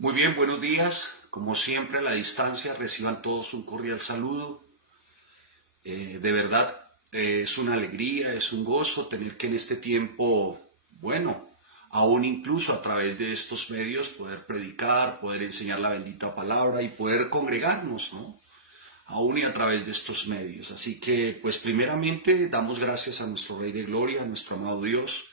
Muy bien, buenos días. Como siempre, a la distancia, reciban todos un cordial saludo. De verdad, es una alegría, es un gozo tener que en este tiempo, bueno, aún incluso a través de estos medios, poder predicar, poder enseñar la bendita palabra y poder congregarnos, ¿no? Aún y a través de estos medios. Así que, pues primeramente, damos gracias a nuestro Rey de Gloria, a nuestro amado Dios,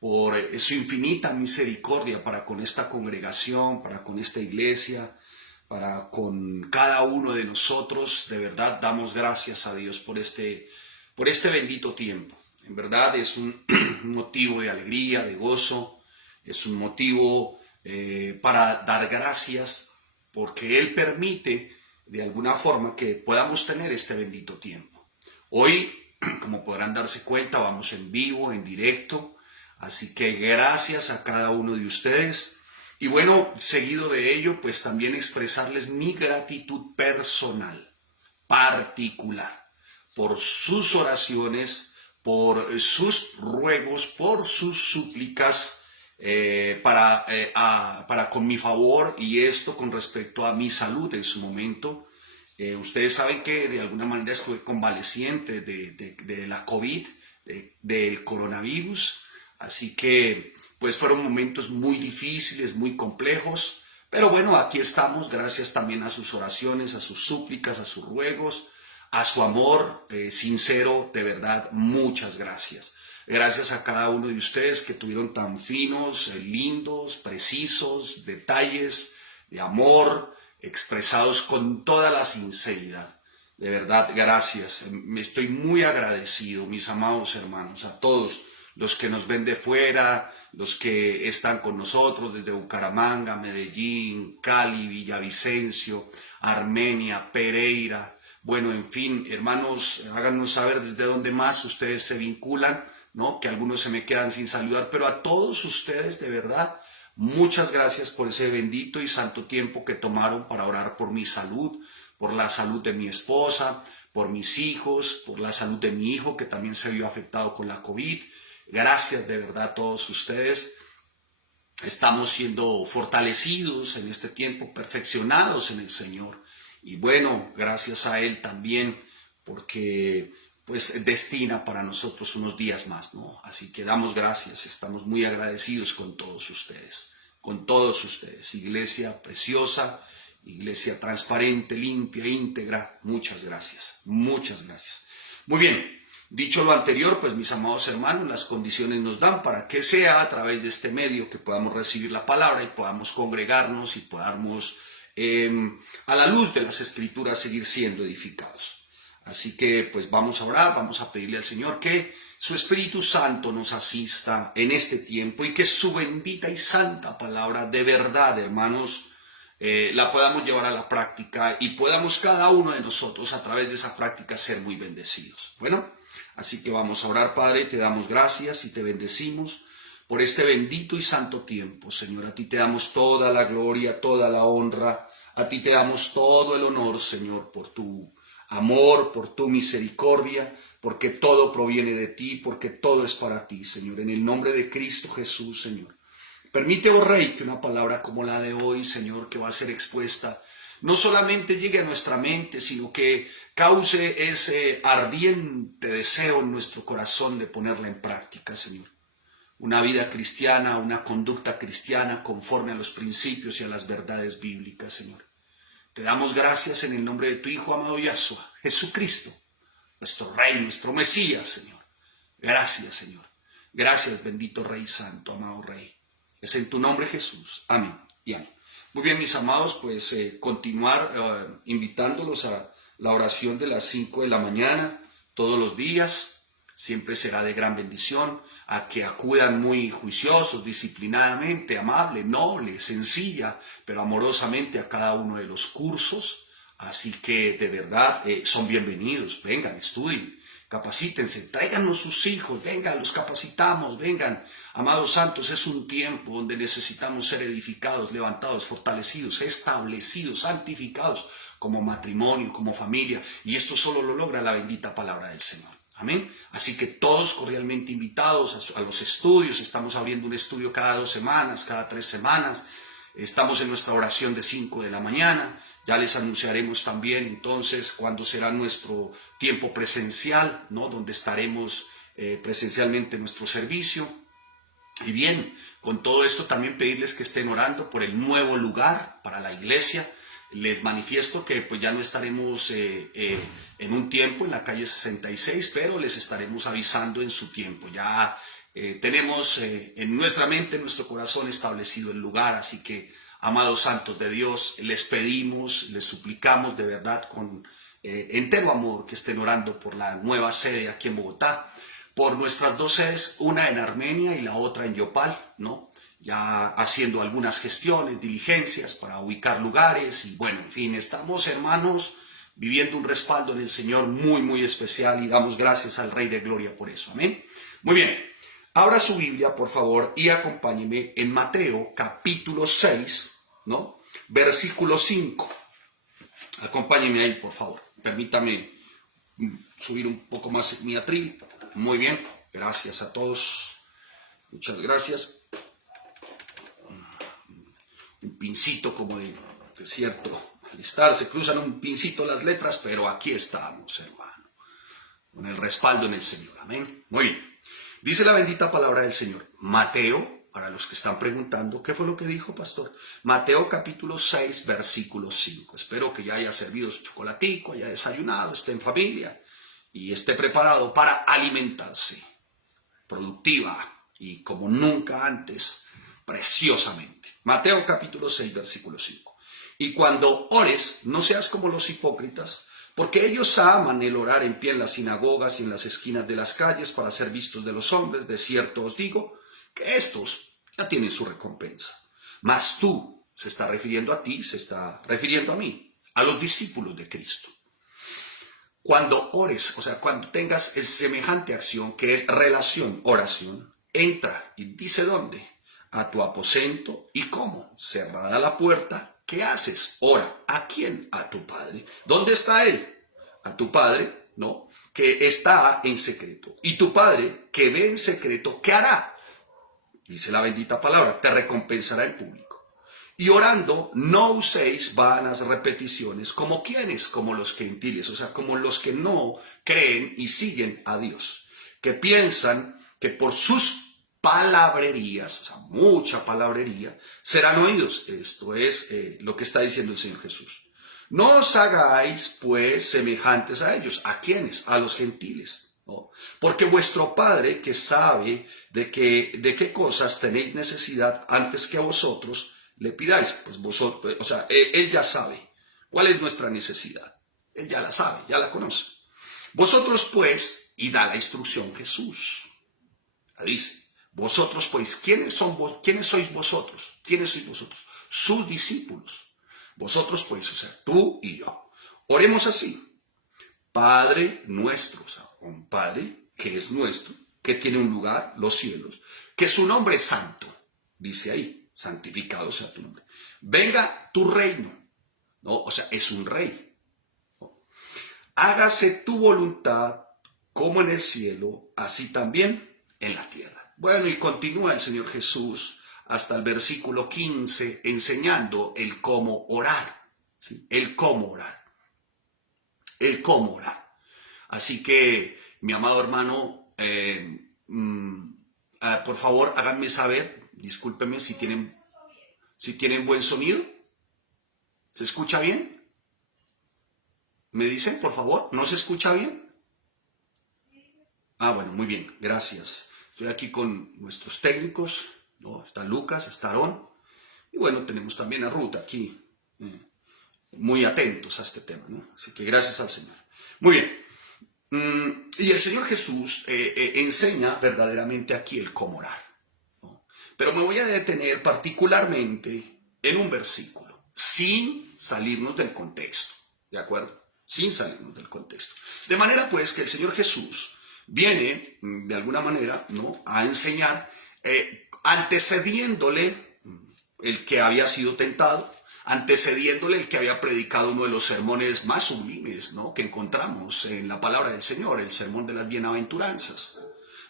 por su infinita misericordia para con esta congregación, para con esta iglesia, para con cada uno de nosotros. De verdad damos gracias a Dios por este bendito tiempo. En verdad es un motivo de alegría, de gozo, es un motivo para dar gracias porque Él permite de alguna forma que podamos tener este bendito tiempo. Hoy, como podrán darse cuenta, vamos en vivo, en directo. Así que gracias a cada uno de ustedes. Y bueno, seguido de ello, pues también expresarles mi gratitud personal, particular, por sus oraciones, por sus ruegos, por sus súplicas para con mi favor, y esto con respecto a mi salud en su momento. Ustedes saben que de alguna manera estuve convaleciente de la COVID, del coronavirus. Así que pues fueron momentos muy difíciles, muy complejos, pero bueno, aquí estamos gracias también a sus oraciones, a sus súplicas, a sus ruegos, a su amor sincero. De verdad, muchas gracias. Gracias a cada uno de ustedes que tuvieron tan finos, lindos, precisos detalles de amor expresados con toda la sinceridad. De verdad, gracias. Me estoy muy agradecido, mis amados hermanos, a todos los que nos ven de fuera, los que están con nosotros desde Bucaramanga, Medellín, Cali, Villavicencio, Armenia, Pereira. Bueno, en fin, hermanos, háganos saber desde dónde más ustedes se vinculan, ¿no? Que algunos se me quedan sin saludar, pero a todos ustedes, de verdad, muchas gracias por ese bendito y santo tiempo que tomaron para orar por mi salud, por la salud de mi esposa, por mis hijos, por la salud de mi hijo que también se vio afectado con la COVID. Gracias de verdad a todos ustedes. Estamos siendo fortalecidos en este tiempo, perfeccionados en el Señor. Y bueno, gracias a Él también, porque pues destina para nosotros unos días más, ¿no? Así que damos gracias, estamos muy agradecidos con todos ustedes, con todos ustedes. Iglesia preciosa, iglesia transparente, limpia, íntegra. Muchas gracias, muchas gracias. Muy bien. Dicho lo anterior, pues mis amados hermanos, las condiciones nos dan para que sea a través de este medio que podamos recibir la palabra y podamos congregarnos y podamos a la luz de las Escrituras seguir siendo edificados. Así que pues vamos a orar, vamos a pedirle al Señor que su Espíritu Santo nos asista en este tiempo y que su bendita y santa palabra de verdad, hermanos, la podamos llevar a la práctica y podamos cada uno de nosotros a través de esa práctica ser muy bendecidos. Bueno, así que vamos a orar, Padre, te damos gracias y te bendecimos por este bendito y santo tiempo, Señor. A ti te damos toda la gloria, toda la honra, a ti te damos todo el honor, Señor, por tu amor, por tu misericordia, porque todo proviene de ti, porque todo es para ti, Señor. En el nombre de Cristo Jesús, Señor. Permite, oh Rey, que una palabra como la de hoy, Señor, que va a ser expuesta, no solamente llegue a nuestra mente, sino que cause ese ardiente deseo en nuestro corazón de ponerla en práctica, Señor. Una vida cristiana, una conducta cristiana conforme a los principios y a las verdades bíblicas, Señor. Te damos gracias en el nombre de tu Hijo amado Yahshua, Jesucristo, nuestro Rey, nuestro Mesías, Señor. Gracias, Señor. Gracias, bendito Rey Santo, amado Rey. Es en tu nombre, Jesús. Amén y amén. Muy bien, mis amados, pues continuar invitándolos a la oración de las 5 de la mañana, todos los días. Siempre será de gran bendición, a que acudan muy juiciosos, disciplinadamente, amable, noble, sencilla, pero amorosamente a cada uno de los cursos. Así que de verdad son bienvenidos. Vengan, estudien, capacítense, tráiganos sus hijos, vengan, los capacitamos, vengan. Amados santos, es un tiempo donde necesitamos ser edificados, levantados, fortalecidos, establecidos, santificados como matrimonio, como familia. Y esto solo lo logra la bendita palabra del Señor. Amén. Así que todos cordialmente invitados a los estudios. Estamos abriendo un estudio cada 2 semanas, cada 3 semanas. Estamos en nuestra oración de 5 de la mañana. Ya les anunciaremos también entonces cuándo será nuestro tiempo presencial, ¿no? Donde estaremos presencialmente en nuestro servicio. Y bien, con todo esto también pedirles que estén orando por el nuevo lugar para la iglesia. Les manifiesto que pues ya no estaremos en un tiempo en la calle 66, pero les estaremos avisando en su tiempo. Ya tenemos en nuestra mente, en nuestro corazón establecido el lugar, así que, amados santos de Dios, les pedimos, les suplicamos de verdad con entero amor que estén orando por la nueva sede aquí en Bogotá, por nuestras dos sedes, una en Armenia y la otra en Yopal, ¿no? Ya haciendo algunas gestiones, diligencias para ubicar lugares y bueno, en fin, estamos, hermanos, viviendo un respaldo en el Señor muy, muy especial y damos gracias al Rey de Gloria por eso, amén. Muy bien, abra su Biblia, por favor, y acompáñeme en Mateo capítulo 6, ¿no? Versículo 5. Acompáñeme ahí, por favor. Permítame subir un poco más mi atril. Muy bien, gracias a todos. Muchas gracias. Un pincito como de cierto malestar, se cruzan un pincito las letras, pero aquí estamos, hermano, con el respaldo en el Señor, amén. Muy bien, dice la bendita palabra del Señor. Mateo, para los que están preguntando, ¿qué fue lo que dijo, pastor? Mateo capítulo 6, versículo 5. Espero que ya haya servido su chocolatico, haya desayunado, esté en familia y esté preparado para alimentarse productiva y como nunca antes, preciosamente. Mateo capítulo 6, versículo 5. Y cuando ores, no seas como los hipócritas, porque ellos aman el orar en pie en las sinagogas y en las esquinas de las calles para ser vistos de los hombres. De cierto os digo que estos ya tienen su recompensa. Mas tú, se está refiriendo a ti, se está refiriendo a mí, a los discípulos de Cristo. Cuando ores, o sea, cuando tengas semejante acción que es relación, oración, entra y dice dónde. A tu aposento. ¿Y cómo? Cerrada la puerta, ¿qué haces? Ora. ¿A quién? A tu Padre. ¿Dónde está Él? A tu Padre, ¿no? Que está en secreto. Y tu Padre, que ve en secreto, ¿qué hará? Dice la bendita palabra, te recompensará en público. Y orando, no uséis vanas repeticiones, como quienes, como los gentiles, o sea, como los que no creen y siguen a Dios, que piensan que por sus palabrerías, o sea, mucha palabrería, serán oídos. Esto es lo que está diciendo el Señor Jesús. No os hagáis, pues, semejantes a ellos. ¿A quiénes? A los gentiles, ¿no? Porque vuestro Padre, que sabe de qué cosas tenéis necesidad antes que a vosotros le pidáis, pues vosotros, o sea, Él ya sabe cuál es nuestra necesidad. Él ya la sabe, ya la conoce. Vosotros, pues, y da la instrucción Jesús. La dice. Vosotros, pues, ¿quiénes sois vosotros? ¿Quiénes sois vosotros? Sus discípulos. Vosotros, pues, o sea, tú y yo. Oremos así. Padre nuestro, o sea, un Padre que es nuestro, que tiene un lugar, los cielos, que su nombre es santo, dice ahí, santificado sea tu nombre. Venga tu reino, ¿no? O sea, es un rey, ¿no? Hágase tu voluntad como en el cielo, así también en la tierra. Bueno, y continúa el Señor Jesús hasta el versículo 15 enseñando el cómo orar, ¿sí? El cómo orar, el cómo orar. Así que, mi amado hermano, por favor, háganme saber, discúlpenme si tienen buen sonido. ¿Se escucha bien? ¿Me dicen, por favor? ¿No se escucha bien? Ah, bueno, muy bien, gracias. Estoy aquí con nuestros técnicos, ¿no? Está Lucas, está Aarón, y bueno, tenemos también a Ruth aquí, muy atentos a este tema, ¿no? Así que gracias al Señor. Muy bien, y el Señor Jesús enseña verdaderamente aquí el cómo orar, ¿no? Pero me voy a detener particularmente en un versículo, sin salirnos del contexto, ¿de acuerdo? Sin salirnos del contexto. De manera pues que el Señor Jesús viene, de alguna manera, ¿no?, a enseñar, antecediéndole el que había sido tentado, antecediéndole el que había predicado uno de los sermones más sublimes, ¿no?, que encontramos en la palabra del Señor, el sermón de las bienaventuranzas.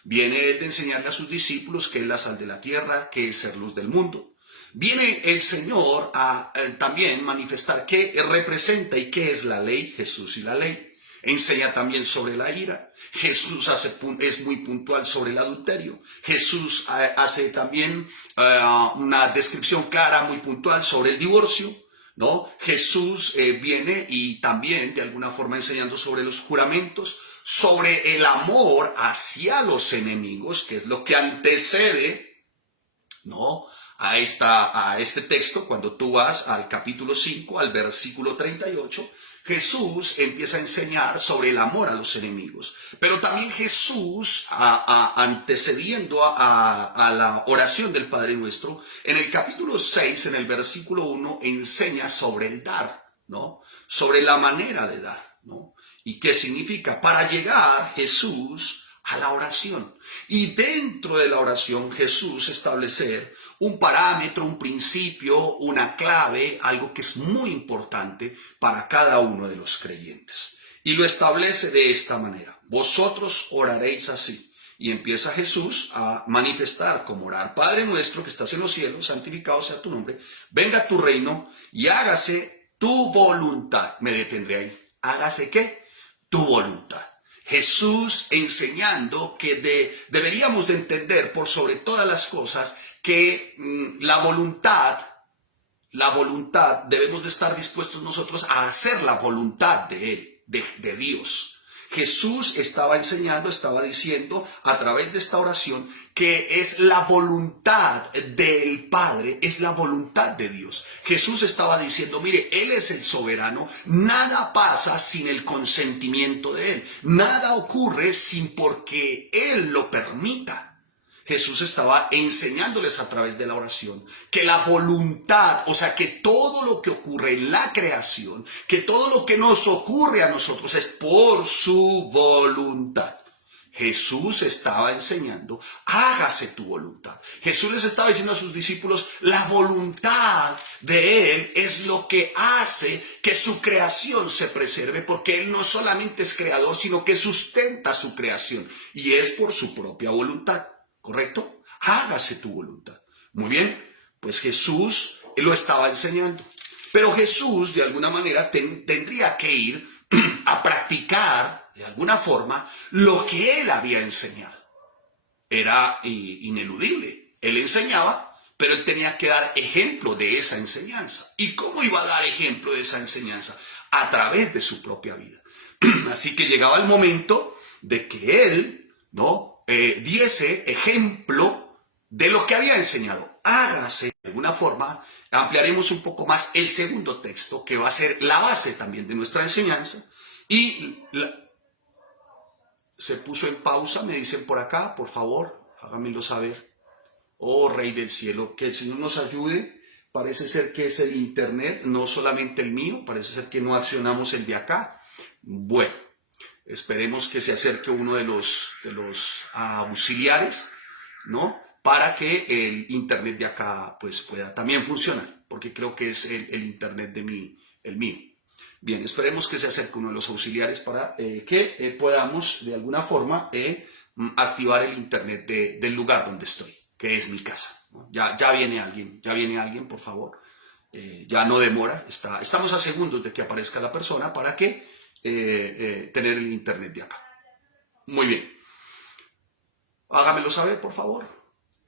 Viene él de enseñarle a sus discípulos que es la sal de la tierra, que es ser luz del mundo. Viene el Señor a también manifestar qué representa y qué es la ley, Jesús y la ley. Enseña también sobre la ira. Jesús es muy puntual sobre el adulterio. Jesús hace también una descripción clara, muy puntual sobre el divorcio, ¿no? Jesús viene y también de alguna forma enseñando sobre los juramentos, sobre el amor hacia los enemigos, que es lo que antecede, ¿no?, a este texto. Cuando tú vas al capítulo 5, al versículo 38, Jesús empieza a enseñar sobre el amor a los enemigos. Pero también Jesús, antecediendo a la oración del Padre Nuestro, en el capítulo 6, en el versículo 1, enseña sobre el dar, ¿no? Sobre la manera de dar, ¿no? ¿Y qué significa? Para llegar Jesús a la oración. Y dentro de la oración Jesús establecer un parámetro, un principio, una clave, algo que es muy importante para cada uno de los creyentes. Y lo establece de esta manera: vosotros oraréis así. Y empieza Jesús a manifestar cómo orar: Padre nuestro que estás en los cielos, santificado sea tu nombre, venga tu reino y hágase tu voluntad. Me detendré ahí. ¿Hágase qué? Tu voluntad. Jesús enseñando que deberíamos de entender por sobre todas las cosas que la voluntad, debemos de estar dispuestos nosotros a hacer la voluntad de Él, de Dios. Jesús estaba enseñando, estaba diciendo a través de esta oración que es la voluntad del Padre, es la voluntad de Dios. Jesús estaba diciendo: mire, Él es el soberano, nada pasa sin el consentimiento de Él, nada ocurre sin porque Él lo permita. Jesús estaba enseñándoles a través de la oración que la voluntad, o sea, que todo lo que ocurre en la creación, que todo lo que nos ocurre a nosotros es por su voluntad. Jesús estaba enseñando: hágase tu voluntad. Jesús les estaba diciendo a sus discípulos: la voluntad de Él es lo que hace que su creación se preserve, porque Él no solamente es creador, sino que sustenta su creación, y es por su propia voluntad. ¿Correcto? Hágase tu voluntad. Muy bien, pues Jesús lo estaba enseñando. Pero Jesús de alguna manera tendría que ir a practicar de alguna forma lo que Él había enseñado. Era ineludible. Él enseñaba, pero Él tenía que dar ejemplo de esa enseñanza. ¿Y cómo iba a dar ejemplo de esa enseñanza? A través de su propia vida. Así que llegaba el momento de que Él, ¿no?, diese ejemplo de lo que había enseñado. Hágase. De alguna forma, ampliaremos un poco más el segundo texto, que va a ser la base también de nuestra enseñanza. Y se puso en pausa, me dicen por acá, por favor, háganmelo saber. Oh, Rey del Cielo, que el Señor nos ayude. Parece ser que es el internet, no solamente el mío, parece ser que no accionamos el de acá. Bueno. Esperemos que se acerque uno de los auxiliares, ¿no?, para que el internet de acá pues pueda también funcionar, porque creo que es el internet de el mío. Bien, esperemos que se acerque uno de los auxiliares para que podamos de alguna forma activar el internet del lugar donde estoy, que es mi casa, ¿no? Ya viene alguien, por favor. Ya no demora, estamos a segundos de que aparezca la persona para que tener el internet de acá. Muy bien. Hágamelo saber, por favor.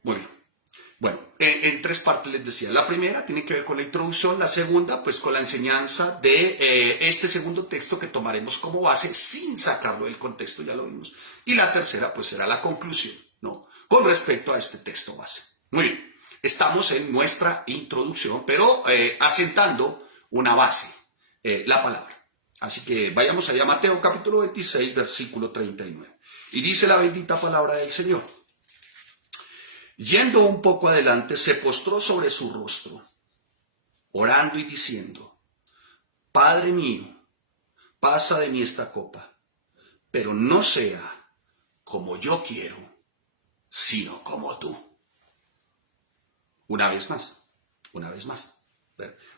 Muy bien. Bueno, en tres partes les decía. La primera tiene que ver con la introducción, la segunda pues con la enseñanza de este segundo texto que tomaremos como base sin sacarlo del contexto, ya lo vimos. Y la tercera pues será la conclusión, ¿no?, con respecto a este texto base. Muy bien, estamos en nuestra introducción, pero asentando una base, la palabra. Así que vayamos allá a Mateo capítulo 26, versículo 39. Y dice la bendita palabra del Señor: yendo un poco adelante, se postró sobre su rostro, orando y diciendo: Padre mío, pasa de mí esta copa, pero no sea como yo quiero, sino como tú. Una vez más.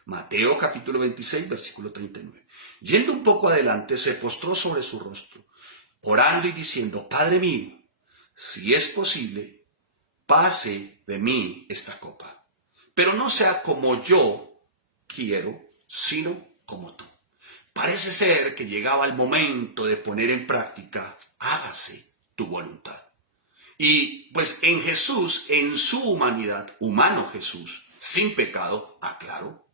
Mateo capítulo 26, versículo 39. Yendo un poco adelante, se postró sobre su rostro, orando y diciendo: Padre mío, si es posible, pase de mí esta copa, pero no sea como yo quiero, sino como tú. Parece ser que llegaba el momento de poner en práctica, hágase tu voluntad. Y pues en Jesús, en su humanidad, humano Jesús, sin pecado, aclaro,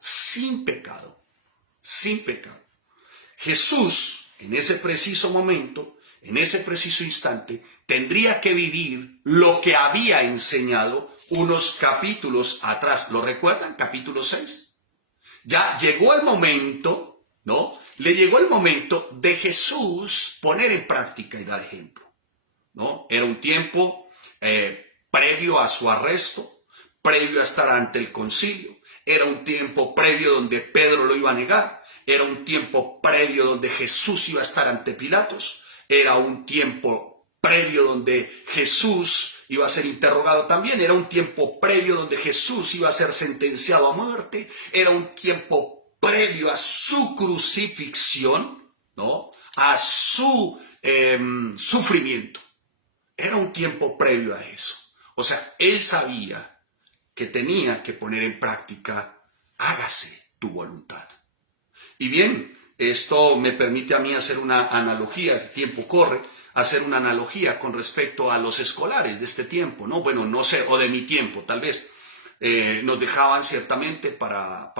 sin pecado, sin pecado. Jesús, en ese preciso momento, en ese preciso instante, tendría que vivir lo que había enseñado unos capítulos atrás. ¿Lo recuerdan? Capítulo 6. Ya llegó el momento, ¿no? Le llegó el momento de Jesús poner en práctica y dar ejemplo, ¿no? Era un tiempo previo a su arresto, previo a estar ante el concilio. Era un tiempo previo donde Pedro lo iba a negar. Era un tiempo previo donde Jesús iba a estar ante Pilatos. Era un tiempo previo donde Jesús iba a ser interrogado también. Era un tiempo previo donde Jesús iba a ser sentenciado a muerte. Era un tiempo previo a su crucifixión, ¿no? A su sufrimiento. Era un tiempo previo a eso. O sea, él sabía que tenía que poner en práctica, hágase tu voluntad. Y bien, esto me permite a mí hacer una analogía, el tiempo corre, hacer una analogía con respecto a los escolares de este tiempo, ¿no? Bueno, no sé, o de mi tiempo, tal vez. Nos dejaban ciertamente para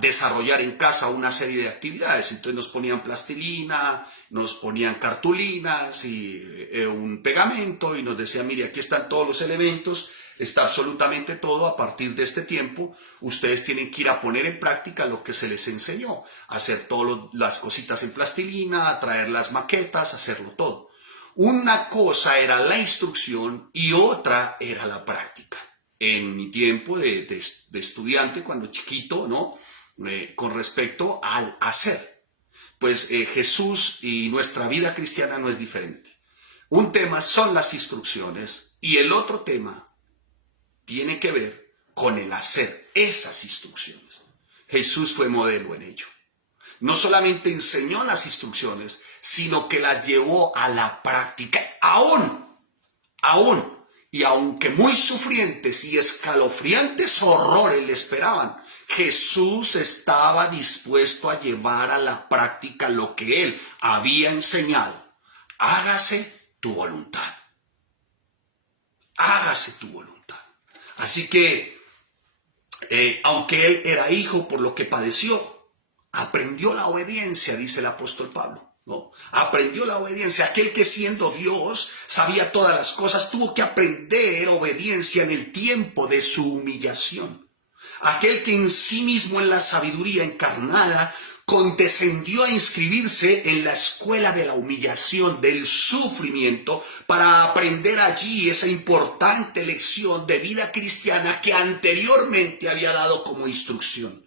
desarrollar en casa una serie de actividades. Entonces nos ponían plastilina, nos ponían cartulinas y un pegamento y nos decían, mire, aquí están todos los elementos, está absolutamente todo. A partir de este tiempo, ustedes tienen que ir a poner en práctica lo que se les enseñó, hacer todas las cositas en plastilina, traer las maquetas, hacerlo todo. Una cosa era la instrucción y otra era la práctica. En mi tiempo de estudiante, cuando chiquito, ¿no? Con respecto al hacer. Pues Jesús y nuestra vida cristiana no es diferente. Un tema son las instrucciones y el otro tema tiene que ver con el hacer esas instrucciones. Jesús fue modelo en ello. No solamente enseñó las instrucciones, sino que las llevó a la práctica. Aún, y aunque muy sufrientes y escalofriantes horrores le esperaban, Jesús estaba dispuesto a llevar a la práctica lo que él había enseñado. Hágase tu voluntad. Hágase tu voluntad. Así que, aunque él era hijo por lo que padeció, aprendió la obediencia, dice el apóstol Pablo. ¿No? Aprendió la obediencia. Aquel que siendo Dios sabía todas las cosas, tuvo que aprender obediencia en el tiempo de su humillación. Aquel que en sí mismo en la sabiduría encarnada condescendió a inscribirse en la escuela de la humillación, del sufrimiento, para aprender allí esa importante lección de vida cristiana que anteriormente había dado como instrucción.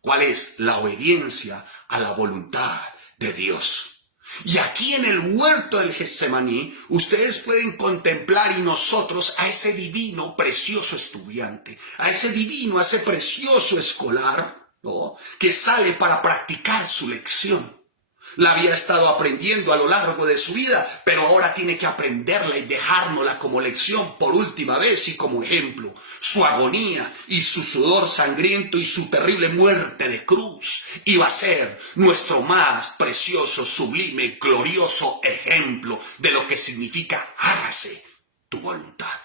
¿Cuál es? La obediencia a la voluntad de Dios. Y aquí en el huerto del Getsemaní, ustedes pueden contemplar y nosotros a ese divino, precioso estudiante, a ese divino, a ese precioso escolar, ¿no? Que sale para practicar su lección. La había estado aprendiendo a lo largo de su vida, pero ahora tiene que aprenderla y dejárnosla como lección por última vez y como ejemplo. Su agonía y su sudor sangriento y su terrible muerte de cruz iba a ser nuestro más precioso, sublime, glorioso ejemplo de lo que significa hágase tu voluntad.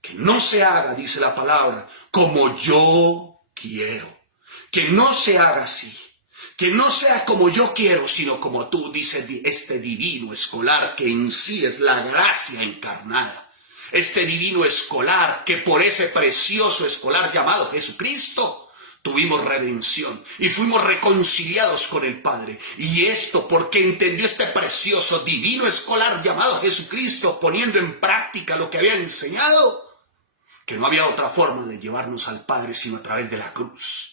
Que no se haga, dice la palabra, como yo quiero. Que no se haga así. Que no sea como yo quiero, sino como tú, dice este divino escolar que en sí es la gracia encarnada. Este divino escolar que por ese precioso escolar llamado Jesucristo tuvimos redención y fuimos reconciliados con el Padre. Y esto porque entendió este precioso divino escolar llamado Jesucristo, poniendo en práctica lo que había enseñado, que no había otra forma de llevarnos al Padre sino a través de la cruz.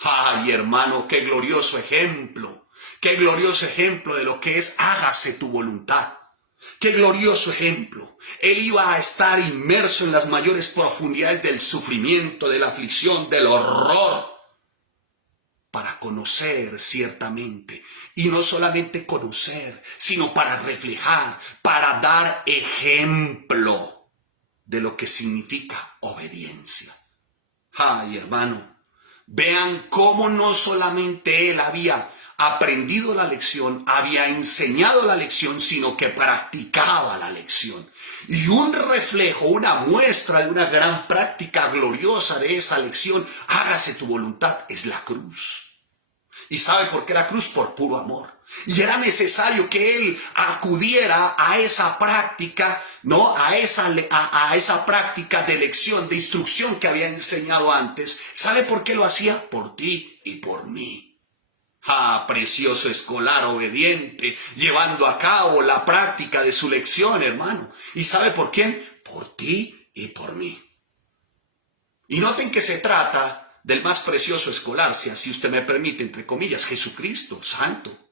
Ay, hermano, qué glorioso ejemplo de lo que es hágase tu voluntad. Qué glorioso ejemplo. Él iba a estar inmerso en las mayores profundidades del sufrimiento, de la aflicción, del horror, para conocer ciertamente. Y no solamente conocer, sino para reflejar, para dar ejemplo de lo que significa obediencia. Ay, hermano, vean cómo no solamente él había aprendido la lección, había enseñado la lección, sino que practicaba la lección. Y un reflejo, una muestra de una gran práctica gloriosa de esa lección, hágase tu voluntad, es la cruz. ¿Y sabe por qué la cruz? Por puro amor. Y era necesario que él acudiera a esa práctica, ¿no? A esa práctica de lección, de instrucción que había enseñado antes. ¿Sabe por qué lo hacía? Por ti y por mí. Ah, precioso escolar obediente, llevando a cabo la práctica de su lección, hermano. ¿Y sabe por quién? Por ti y por mí. Y noten que se trata del más precioso escolar, si así usted me permite, entre comillas, Jesucristo, santo.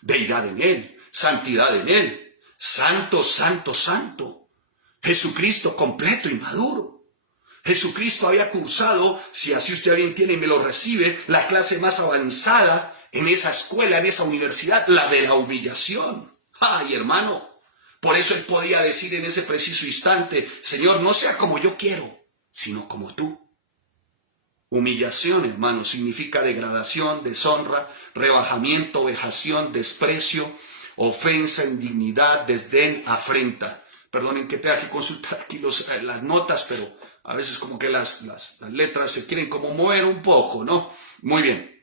Deidad en él, santidad en él, santo, santo, santo. Jesucristo completo y maduro. Jesucristo había cursado, si así usted bien entiende y me lo recibe, la clase más avanzada en esa escuela, en esa universidad, la de la humillación. Ay, hermano, por eso él podía decir en ese preciso instante, Señor, no sea como yo quiero, sino como tú. Humillación, hermano, significa degradación, deshonra, rebajamiento, vejación, desprecio, ofensa, indignidad, desdén, afrenta. Perdonen que tenga que consultar aquí las notas, pero a veces como que las letras se quieren como mover un poco, ¿no? Muy bien.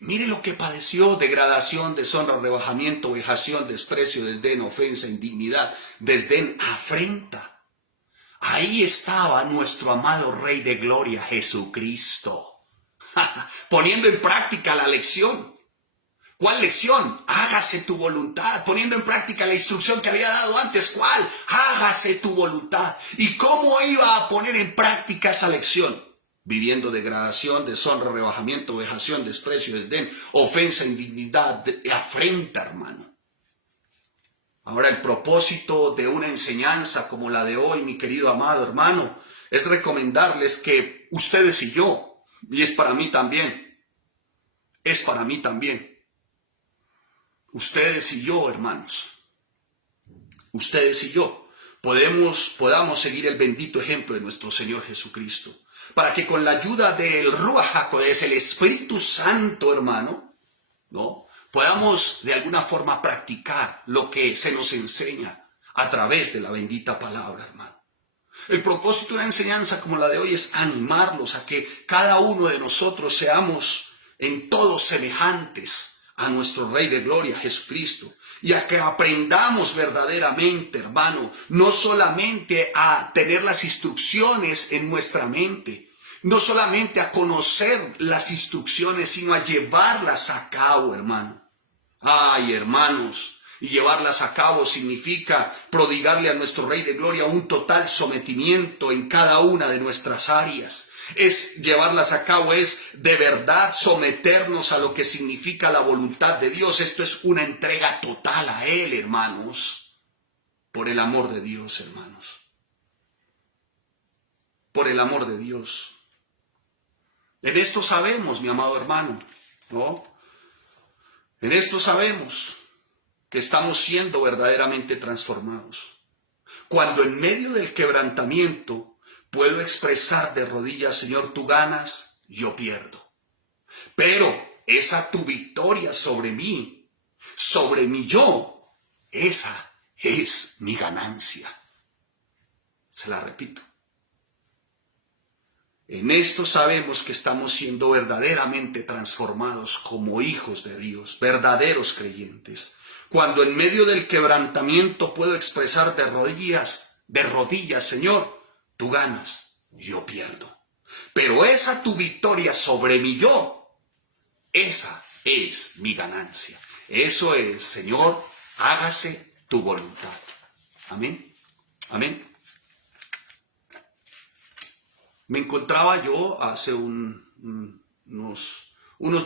Mire lo que padeció: degradación, deshonra, rebajamiento, vejación, desprecio, desdén, ofensa, indignidad, desdén, afrenta. Ahí estaba nuestro amado Rey de Gloria, Jesucristo, poniendo en práctica la lección. ¿Cuál lección? Hágase tu voluntad. Poniendo en práctica la instrucción que había dado antes. ¿Cuál? Hágase tu voluntad. ¿Y cómo iba a poner en práctica esa lección? Viviendo degradación, deshonra, rebajamiento, vejación, desprecio, desdén, ofensa, indignidad, afrenta, hermano. Ahora, el propósito de una enseñanza como la de hoy, mi querido amado hermano, es recomendarles que ustedes y yo, y es para mí también, ustedes y yo, hermanos, ustedes y yo, podamos seguir el bendito ejemplo de nuestro Señor Jesucristo, para que con la ayuda del Ruach HaKodesh, el Espíritu Santo, hermano, ¿no?, podamos de alguna forma practicar lo que se nos enseña a través de la bendita palabra, hermano. El propósito de una enseñanza como la de hoy es animarlos a que cada uno de nosotros seamos en todos semejantes a nuestro Rey de Gloria, Jesucristo, y a que aprendamos verdaderamente, hermano, no solamente a tener las instrucciones en nuestra mente, no solamente a conocer las instrucciones, sino a llevarlas a cabo, hermano. Ay, hermanos, y llevarlas a cabo significa prodigarle a nuestro Rey de Gloria un total sometimiento en cada una de nuestras áreas. Llevarlas a cabo es de verdad someternos a lo que significa la voluntad de Dios. Esto es una entrega total a Él, hermanos. Por el amor de Dios, hermanos. Por el amor de Dios. En esto sabemos, mi amado hermano, ¿no? En esto sabemos que estamos siendo verdaderamente transformados. Cuando en medio del quebrantamiento puedo expresar de rodillas, Señor, tú ganas, yo pierdo. Pero esa tu victoria sobre mi yo, esa es mi ganancia. Se la repito. En esto sabemos que estamos siendo verdaderamente transformados como hijos de Dios, verdaderos creyentes. Cuando en medio del quebrantamiento puedo expresar de rodillas, Señor, tú ganas, yo pierdo. Pero esa tu victoria sobre mi yo, esa es mi ganancia. Eso es, Señor, hágase tu voluntad. Amén. Amén. Me encontraba yo hace unos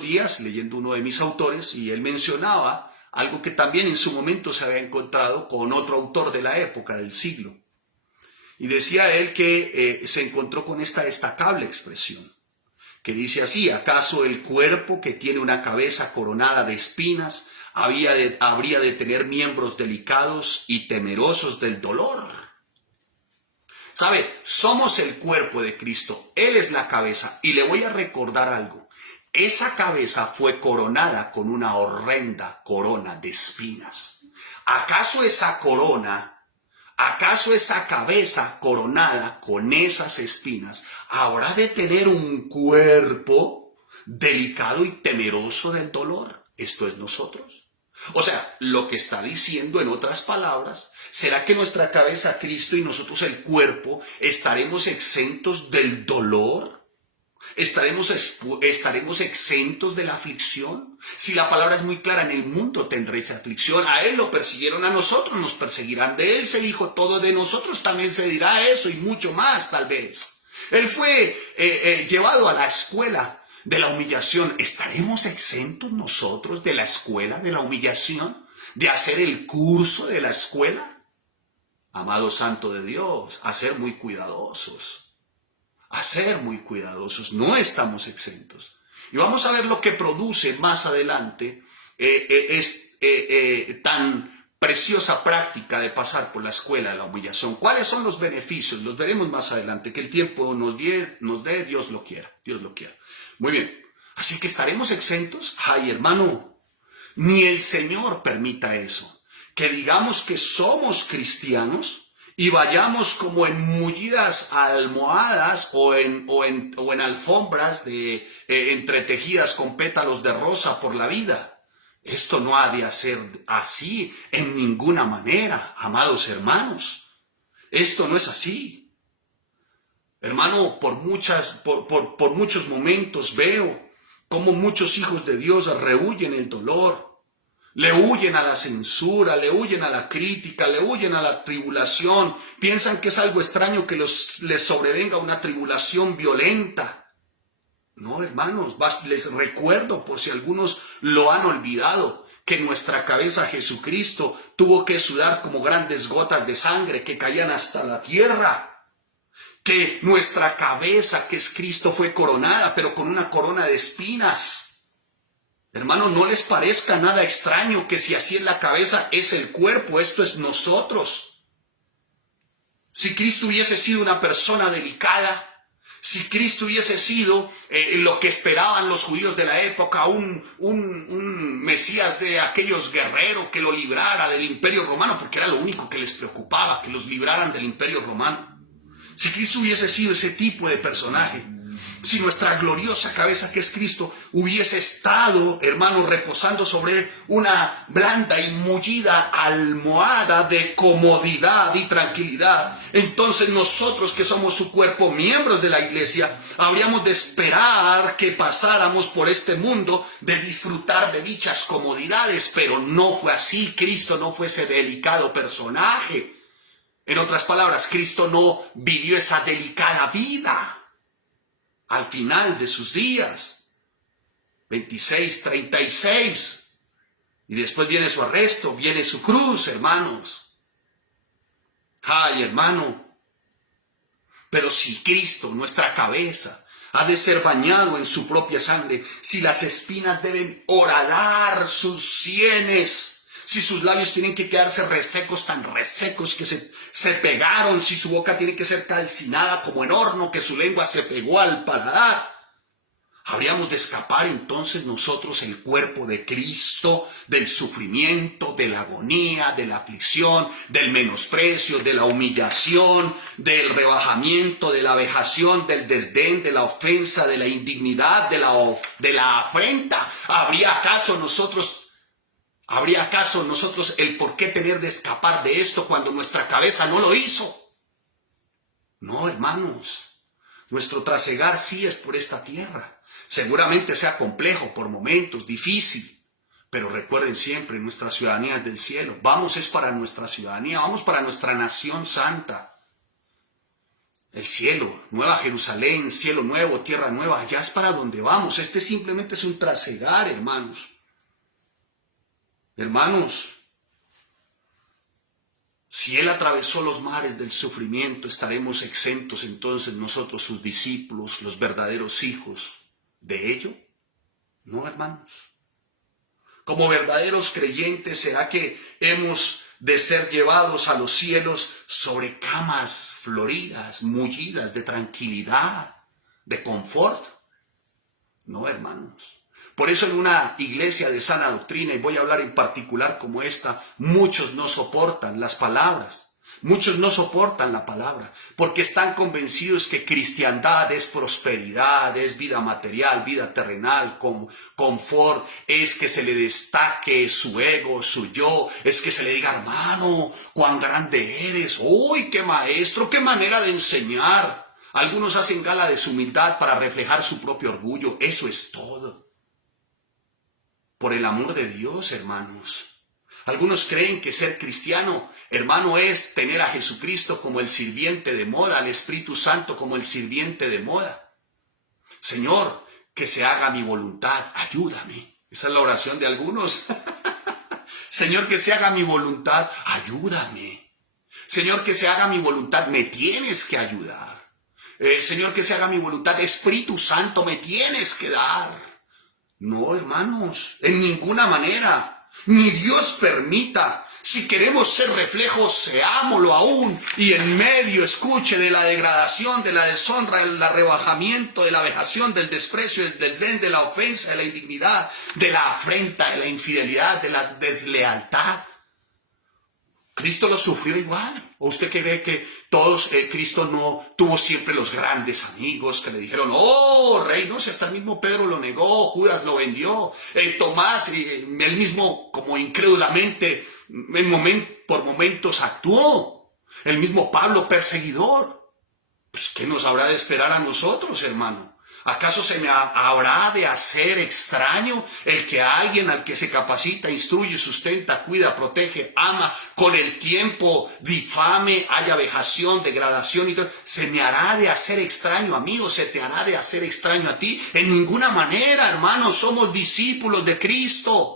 días leyendo uno de mis autores y él mencionaba algo que también en su momento se había encontrado con otro autor de la época, del siglo. Y decía él que se encontró con esta destacable expresión, que dice así: ¿acaso el cuerpo que tiene una cabeza coronada de espinas habría de tener miembros delicados y temerosos del dolor? ¿Sabe? Somos el cuerpo de Cristo. Él es la cabeza. Y le voy a recordar algo. Esa cabeza fue coronada con una horrenda corona de espinas. ¿Acaso esa corona, acaso esa cabeza coronada con esas espinas habrá de tener un cuerpo delicado y temeroso del dolor? Esto es nosotros. O sea, lo que está diciendo en otras palabras, ¿será que nuestra cabeza, Cristo, y nosotros el cuerpo, estaremos exentos del dolor? ¿Estaremos exentos de la aflicción? Si la palabra es muy clara, en el mundo tendréis aflicción. A él lo persiguieron, a nosotros nos perseguirán. De él se dijo todo, de nosotros también se dirá eso y mucho más tal vez. Él fue llevado a la escuela de la humillación. ¿Estaremos exentos nosotros de la escuela de la humillación? ¿De hacer el curso de la escuela? Amado santo de Dios, a ser muy cuidadosos. A ser muy cuidadosos, no estamos exentos. Y vamos a ver lo que produce más adelante tan preciosa práctica de pasar por la escuela de la humillación. ¿Cuáles son los beneficios? Los veremos más adelante, que el tiempo nos dé, Dios lo quiera, Dios lo quiera. Muy bien, así que ¿estaremos exentos? Ay, hermano, ni el Señor permita eso. Que digamos que somos cristianos y vayamos como en mullidas almohadas o en alfombras entretejidas con pétalos de rosa por la vida. Esto no ha de hacer así en ninguna manera, amados hermanos. Esto no es así. Hermano, por muchos momentos veo cómo muchos hijos de Dios rehuyen el dolor. Le huyen a la censura, le huyen a la crítica, le huyen a la tribulación. Piensan que es algo extraño que les sobrevenga una tribulación violenta. No, hermanos, les recuerdo, por si algunos lo han olvidado, que nuestra cabeza Jesucristo tuvo que sudar como grandes gotas de sangre que caían hasta la tierra. Que nuestra cabeza, que es Cristo, fue coronada, pero con una corona de espinas. Hermano, no les parezca nada extraño que si así es la cabeza, es el cuerpo, esto es nosotros. Si Cristo hubiese sido una persona delicada, si Cristo hubiese sido lo que esperaban los judíos de la época, un Mesías de aquellos guerreros que lo librara del imperio romano, porque era lo único que les preocupaba, que los libraran del imperio romano. Si Cristo hubiese sido ese tipo de personaje, si nuestra gloriosa cabeza que es Cristo hubiese estado, hermano, reposando sobre una blanda y mullida almohada de comodidad y tranquilidad, entonces nosotros que somos su cuerpo, miembros de la iglesia, habríamos de esperar que pasáramos por este mundo de disfrutar de dichas comodidades, pero no fue así. Cristo no fue ese delicado personaje. En otras palabras, Cristo no vivió esa delicada vida. Al final de sus días, 26, 36, y después viene su arresto, viene su cruz, hermanos. Ay, hermano, pero si Cristo, nuestra cabeza, ha de ser bañado en su propia sangre, si las espinas deben horadar sus sienes, si sus labios tienen que quedarse resecos, tan resecos que se pegaron, si su boca tiene que ser calcinada como en horno, que su lengua se pegó al paladar, habríamos de escapar entonces nosotros, el cuerpo de Cristo, del sufrimiento, de la agonía, de la aflicción, del menosprecio, de la humillación, del rebajamiento, de la vejación, del desdén, de la ofensa, de la indignidad, de la afrenta. ¿Habría acaso nosotros el por qué tener de escapar de esto cuando nuestra cabeza no lo hizo? No, hermanos, nuestro trasegar sí es por esta tierra. Seguramente sea complejo por momentos, difícil, pero recuerden siempre, nuestra ciudadanía es del cielo. Vamos es para nuestra ciudadanía, vamos para nuestra nación santa. El cielo, Nueva Jerusalén, cielo nuevo, tierra nueva, allá es para donde vamos. Este simplemente es un trasegar, hermanos. Hermanos, si Él atravesó los mares del sufrimiento, ¿estaremos exentos entonces nosotros, sus discípulos, los verdaderos hijos, de ello? No, hermanos. Como verdaderos creyentes, ¿será que hemos de ser llevados a los cielos sobre camas floridas, mullidas de tranquilidad, de confort. No, hermanos. Por eso en una iglesia de sana doctrina, y voy a hablar en particular como esta, muchos no soportan las palabras. Muchos no soportan la palabra porque están convencidos que cristiandad es prosperidad, es vida material, vida terrenal, confort, es que se le destaque su ego, su yo, es que se le diga, hermano, cuán grande eres, uy, qué maestro, qué manera de enseñar. Algunos hacen gala de su humildad para reflejar su propio orgullo, eso es todo. Por el amor de Dios, hermanos. Algunos creen que ser cristiano, hermano, es tener a Jesucristo como el sirviente de moda, al Espíritu Santo como el sirviente de moda. Señor, que se haga mi voluntad, ayúdame. Esa es la oración de algunos. Señor, que se haga mi voluntad, ayúdame. Señor, que se haga mi voluntad, me tienes que ayudar. Señor, que se haga mi voluntad, Espíritu Santo, me tienes que dar. No, hermanos, en ninguna manera. Ni Dios permita. Si queremos ser reflejos, seámoslo aún. Y en medio, escuche, de la degradación, de la deshonra, del arrebajamiento, de la vejación, del desprecio, del desdén, de la ofensa, de la indignidad, de la afrenta, de la infidelidad, de la deslealtad. Cristo lo sufrió igual. ¿O usted cree que Cristo no tuvo siempre los grandes amigos que le dijeron, oh, rey, no sé, hasta el mismo Pedro lo negó, Judas lo vendió, Tomás, él mismo como incrédulamente, por momentos actuó, el mismo Pablo perseguidor? Pues, ¿qué nos habrá de esperar a nosotros, hermano? ¿Acaso se me habrá de hacer extraño el que alguien al que se capacita, instruye, sustenta, cuida, protege, ama, con el tiempo difame, haya vejación, degradación y todo? ¿Se me hará de hacer extraño, amigo? ¿Se te hará de hacer extraño a ti? En ninguna manera, hermano, somos discípulos de Cristo.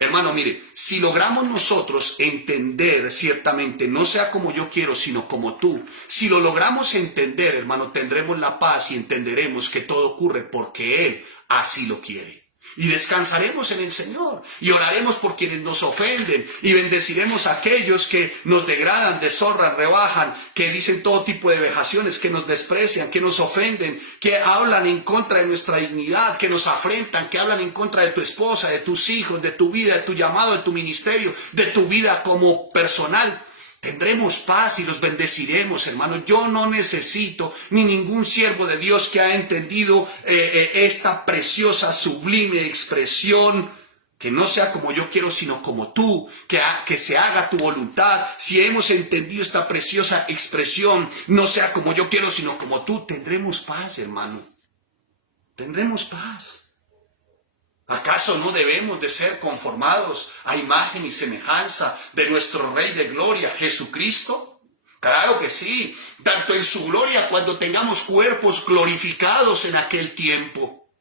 Hermano, mire, si logramos nosotros entender ciertamente, no sea como yo quiero, sino como tú, si lo logramos entender, hermano, tendremos la paz y entenderemos que todo ocurre porque Él así lo quiere. Y descansaremos en el Señor y oraremos por quienes nos ofenden y bendeciremos a aquellos que nos degradan, deshonran, rebajan, que dicen todo tipo de vejaciones, que nos desprecian, que nos ofenden, que hablan en contra de nuestra dignidad, que nos afrentan, que hablan en contra de tu esposa, de tus hijos, de tu vida, de tu llamado, de tu ministerio, de tu vida como personal. Tendremos paz y los bendeciremos, hermanos. Yo no necesito ni ningún siervo de Dios que ha entendido esta preciosa, sublime expresión, que no sea como yo quiero, sino como tú, que se haga tu voluntad. Si hemos entendido esta preciosa expresión, no sea como yo quiero, sino como tú, tendremos paz, hermano. Tendremos paz. ¿Acaso no debemos de ser conformados a imagen y semejanza de nuestro Rey de Gloria, Jesucristo? Claro que sí, tanto en su gloria cuando tengamos cuerpos glorificados en aquel tiempo.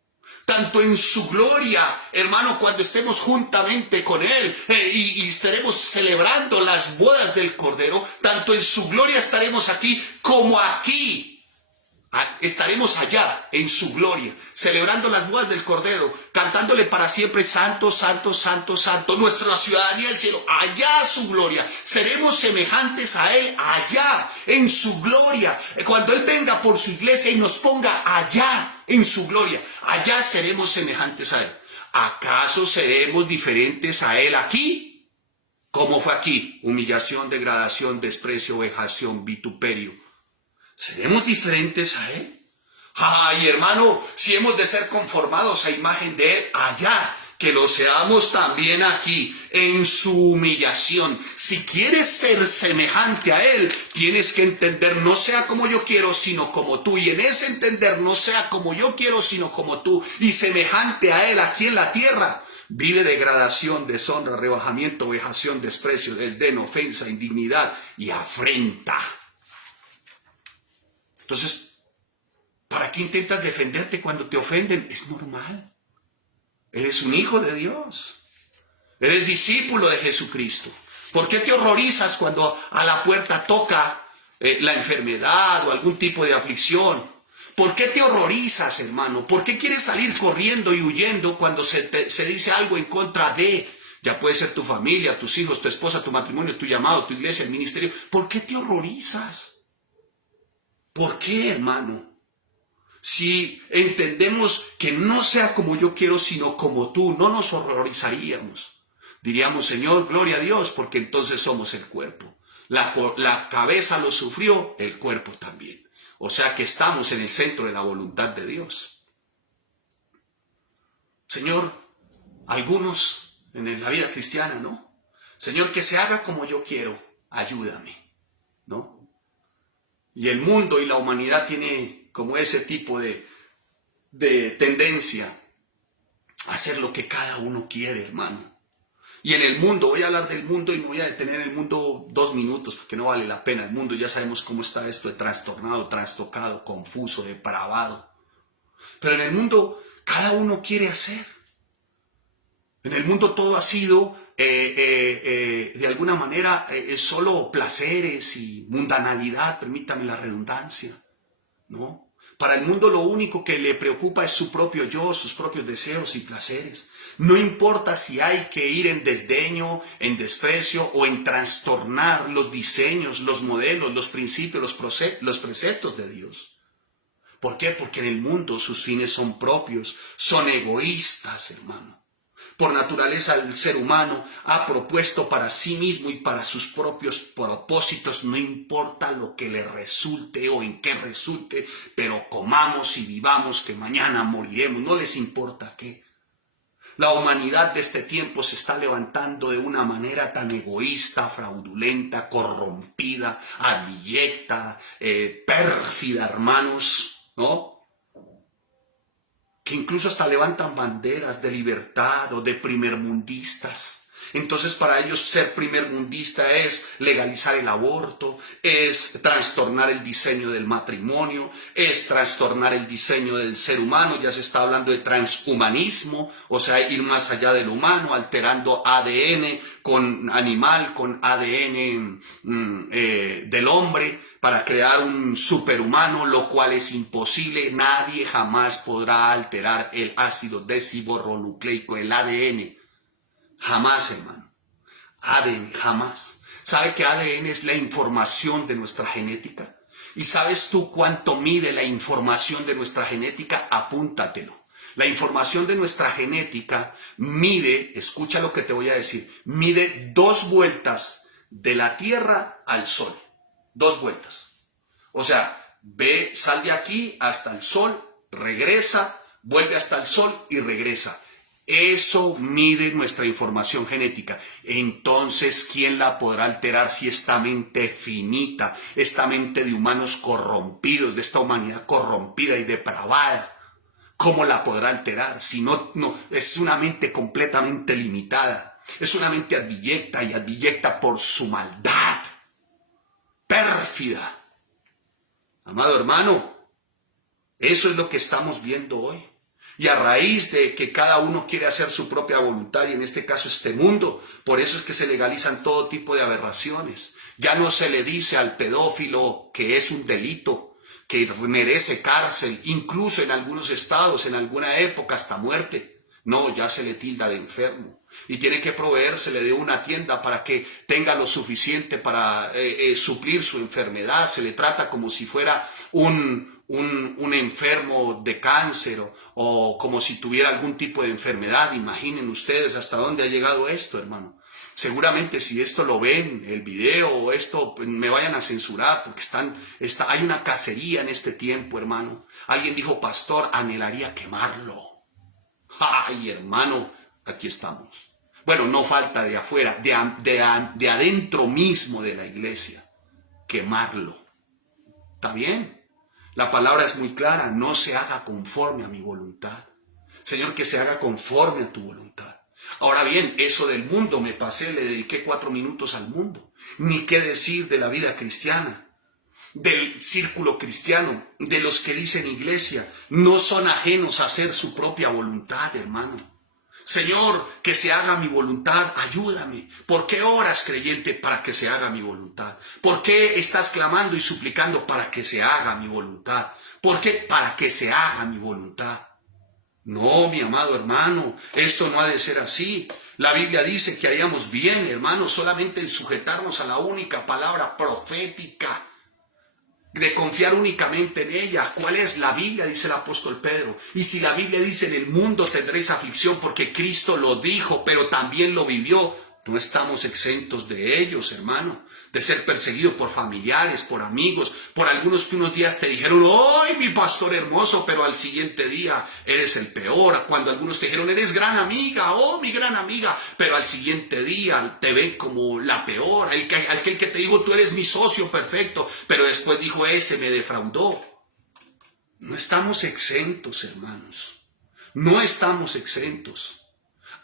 Tanto en su gloria, hermano, cuando estemos juntamente con Él y estaremos celebrando las bodas del Cordero, tanto en su gloria estaremos aquí como aquí. Estaremos allá en su gloria, celebrando las bodas del Cordero, cantándole para siempre, santo, santo, santo, santo, nuestra ciudadanía del cielo, allá su gloria. Seremos semejantes a Él allá en su gloria. Cuando Él venga por su iglesia y nos ponga allá en su gloria, allá seremos semejantes a Él. ¿Acaso seremos diferentes a Él aquí? ¿Cómo fue aquí? Humillación, degradación, desprecio, vejación, vituperio. ¿Seremos diferentes a Él? Ay, hermano, si hemos de ser conformados a imagen de Él allá, que lo seamos también aquí, en su humillación. Si quieres ser semejante a Él, tienes que entender, no sea como yo quiero, sino como tú. Y en ese entender, no sea como yo quiero, sino como tú. Y semejante a Él aquí en la tierra, vive degradación, deshonra, rebajamiento, vejación, desprecio, desdén, ofensa, indignidad y afrenta. Entonces, ¿para qué intentas defenderte cuando te ofenden? Es normal. Eres un hijo de Dios. Eres discípulo de Jesucristo. ¿Por qué te horrorizas cuando a la puerta toca la enfermedad o algún tipo de aflicción? ¿Por qué te horrorizas, hermano? ¿Por qué quieres salir corriendo y huyendo cuando se dice algo en contra de? Ya puede ser tu familia, tus hijos, tu esposa, tu matrimonio, tu llamado, tu iglesia, el ministerio. ¿Por qué te horrorizas? ¿Por qué, hermano? Si entendemos que no sea como yo quiero, sino como tú, no nos horrorizaríamos. Diríamos, Señor, gloria a Dios, porque entonces somos el cuerpo. La cabeza lo sufrió, el cuerpo también. O sea que estamos en el centro de la voluntad de Dios. Señor, algunos en la vida cristiana, ¿no? Señor, que se haga como yo quiero, ayúdame, ¿no? Y el mundo y la humanidad tiene como ese tipo de tendencia a hacer lo que cada uno quiere, hermano. Y en el mundo, voy a hablar del mundo y me voy a detener en el mundo 2 minutos porque no vale la pena. El mundo ya sabemos cómo está esto de trastornado, trastocado, confuso, depravado. Pero en el mundo cada uno quiere hacer. En el mundo todo ha sido de alguna manera solo placeres y mundanalidad, permítame la redundancia, ¿no? Para el mundo lo único que le preocupa es su propio yo, sus propios deseos y placeres. No importa si hay que ir en desdeño, en desprecio o en trastornar los diseños, los modelos, los principios, los preceptos de Dios. ¿Por qué? Porque en el mundo sus fines son propios, son egoístas, hermano. Por naturaleza el ser humano ha propuesto para sí mismo y para sus propios propósitos, no importa lo que le resulte o en qué resulte, pero comamos y vivamos que mañana moriremos, no les importa qué. La humanidad de este tiempo se está levantando de una manera tan egoísta, fraudulenta, corrompida, abyecta, pérfida, hermanos, ¿no? Que incluso hasta levantan banderas de libertad o de primermundistas. Entonces para ellos ser primermundista es legalizar el aborto, es trastornar el diseño del matrimonio, es trastornar el diseño del ser humano. Ya se está hablando de transhumanismo, o sea, ir más allá del humano, alterando ADN con animal, con ADN del hombre, para crear un superhumano, lo cual es imposible. Nadie jamás podrá alterar el ácido desoxirribonucleico, el ADN. Jamás, hermano. ADN, jamás. ¿Sabe que ADN es la información de nuestra genética? ¿Y sabes tú cuánto mide la información de nuestra genética? Apúntatelo. La información de nuestra genética mide, escucha lo que te voy a decir, mide 2 vueltas de la Tierra al Sol. 2 vueltas. O sea, sal de aquí hasta el Sol, regresa, vuelve hasta el Sol y regresa. Eso mide nuestra información genética. Entonces, ¿quién la podrá alterar si esta mente finita, esta mente de humanos corrompidos, de esta humanidad corrompida y depravada? ¿Cómo la podrá alterar? Si no, es una mente completamente limitada. Es una mente abyecta y abyecta por su maldad. Pérfida. Amado hermano, eso es lo que estamos viendo hoy. Y a raíz de que cada uno quiere hacer su propia voluntad, y en este caso este mundo, por eso es que se legalizan todo tipo de aberraciones. Ya no se le dice al pedófilo que es un delito, que merece cárcel, incluso en algunos estados, en alguna época hasta muerte. No, ya se le tilda de enfermo. Y tiene que proveérsele de una tienda para que tenga lo suficiente para suplir su enfermedad. Se le trata como si fuera un enfermo de cáncer o como si tuviera algún tipo de enfermedad. Imaginen ustedes hasta dónde ha llegado esto, hermano. Seguramente si esto lo ven, el video o esto, pues me vayan a censurar porque hay una cacería en este tiempo, hermano. Alguien dijo, pastor, anhelaría quemarlo. Ay, hermano, aquí estamos. Bueno, no falta de afuera, de adentro mismo de la iglesia, quemarlo. ¿Está bien? La palabra es muy clara, no se haga conforme a mi voluntad. Señor, que se haga conforme a tu voluntad. Ahora bien, eso del mundo me pasé, le dediqué 4 minutos al mundo. Ni qué decir de la vida cristiana, del círculo cristiano, de los que dicen iglesia, no son ajenos a hacer su propia voluntad, hermano. Señor, que se haga mi voluntad, ayúdame. ¿Por qué oras, creyente, para que se haga mi voluntad? ¿Por qué estás clamando y suplicando para que se haga mi voluntad? ¿Por qué? Para que se haga mi voluntad. No, mi amado hermano, esto no ha de ser así. La Biblia dice que haríamos bien, hermanos, solamente en sujetarnos a la única palabra profética, de confiar únicamente en ella. ¿Cuál es? La Biblia, dice el apóstol Pedro. Y si la Biblia dice en el mundo tendréis aflicción, porque Cristo lo dijo, pero también lo vivió, no estamos exentos de ellos, hermano, de ser perseguidos por familiares, por amigos, por algunos que unos días te dijeron, ¡ay, mi pastor hermoso! Pero al siguiente día eres el peor. Cuando algunos te dijeron, eres gran amiga, ¡oh, mi gran amiga! Pero al siguiente día te ven como la peor. Aquel que te dijo, tú eres mi socio perfecto, pero después dijo, ese me defraudó. No estamos exentos, hermanos. No estamos exentos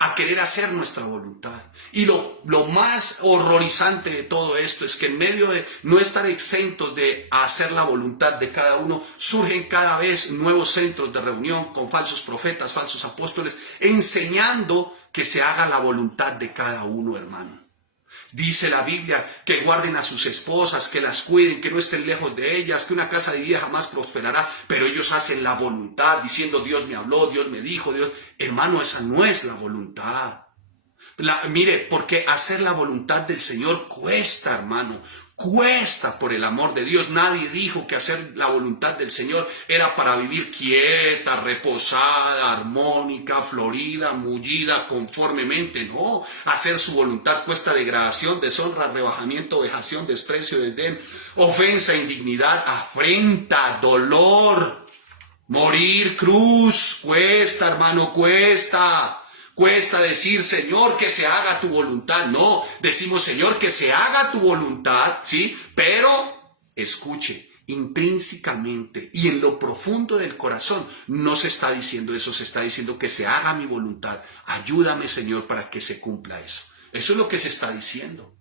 a querer hacer nuestra voluntad. Y lo más horrorizante de todo esto es que en medio de no estar exentos de hacer la voluntad de cada uno, surgen cada vez nuevos centros de reunión con falsos profetas, falsos apóstoles, enseñando que se haga la voluntad de cada uno, hermano. Dice la Biblia que guarden a sus esposas, que las cuiden, que no estén lejos de ellas, que una casa dividida jamás prosperará, pero ellos hacen la voluntad diciendo Dios me habló, Dios me dijo, Dios. Hermano, esa no es la voluntad. Mire, porque hacer la voluntad del Señor cuesta, hermano. Cuesta, por el amor de Dios. Nadie dijo que hacer la voluntad del Señor era para vivir quieta, reposada, armónica, florida, mullida, conformemente. No, hacer su voluntad cuesta degradación, deshonra, rebajamiento, vejación, desprecio, desdén, ofensa, indignidad, afrenta, dolor, morir, cruz. Cuesta, hermano, cuesta. Cuesta decir, Señor, que se haga tu voluntad. No, decimos, Señor, que se haga tu voluntad, ¿sí? Pero, escuche, intrínsecamente y en lo profundo del corazón no se está diciendo eso, se está diciendo que se haga mi voluntad. Ayúdame, Señor, para que se cumpla eso. Eso es lo que se está diciendo.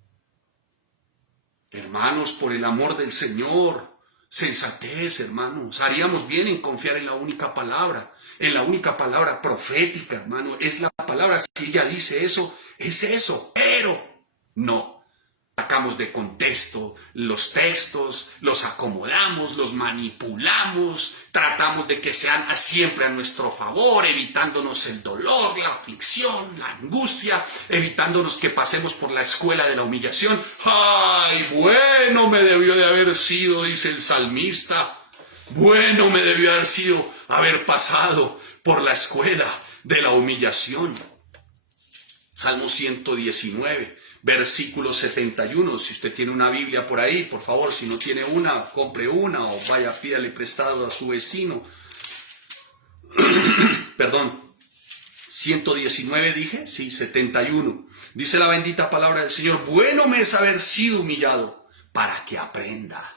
Hermanos, por el amor del Señor, sensatez, hermanos. Haríamos bien en confiar en la única palabra. En la única palabra profética, hermano, es la palabra. Si ella dice eso, es eso, pero no. Sacamos de contexto los textos, los acomodamos, los manipulamos, tratamos de que sean siempre a nuestro favor, evitándonos el dolor, la aflicción, la angustia, evitándonos que pasemos por la escuela de la humillación. ¡Ay, bueno me debió de haber sido!, dice el salmista. Bueno me debió haber pasado por la escuela de la humillación. Salmo 119, versículo 71. Si usted tiene una Biblia por ahí, por favor, si no tiene una, compre una o vaya, pídale prestado a su vecino. Perdón, 119 dije, sí, 71. Dice la bendita palabra del Señor, bueno me es haber sido humillado para que aprenda.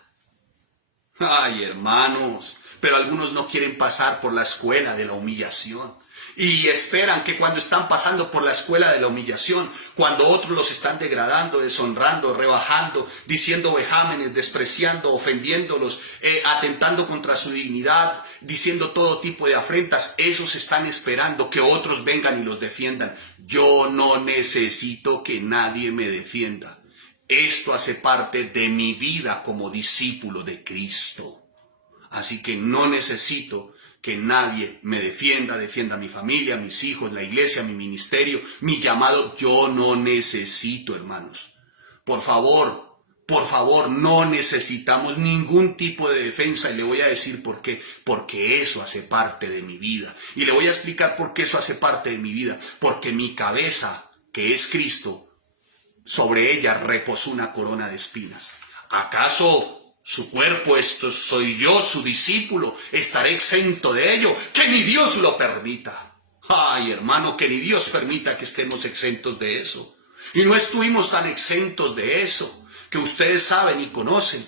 Ay, hermanos, pero algunos no quieren pasar por la escuela de la humillación y esperan que cuando están pasando por la escuela de la humillación, cuando otros los están degradando, deshonrando, rebajando, diciendo vejámenes, despreciando, ofendiéndolos, atentando contra su dignidad, diciendo todo tipo de afrentas, esos están esperando que otros vengan y los defiendan. Yo no necesito que nadie me defienda. Esto hace parte de mi vida como discípulo de Cristo. Así que no necesito que nadie me defienda a mi familia, a mis hijos, la iglesia, mi ministerio, mi llamado. Yo no necesito, hermanos. Por favor, no necesitamos ningún tipo de defensa. Y le voy a decir por qué. Porque eso hace parte de mi vida. Y le voy a explicar por qué eso hace parte de mi vida. Porque mi cabeza, que es Cristo, sobre ella reposó una corona de espinas. ¿Acaso su cuerpo, esto soy yo, su discípulo, estaré exento de ello? Que ni Dios lo permita. Ay, hermano, que ni Dios permita que estemos exentos de eso. Y no estuvimos tan exentos de eso, que ustedes saben y conocen.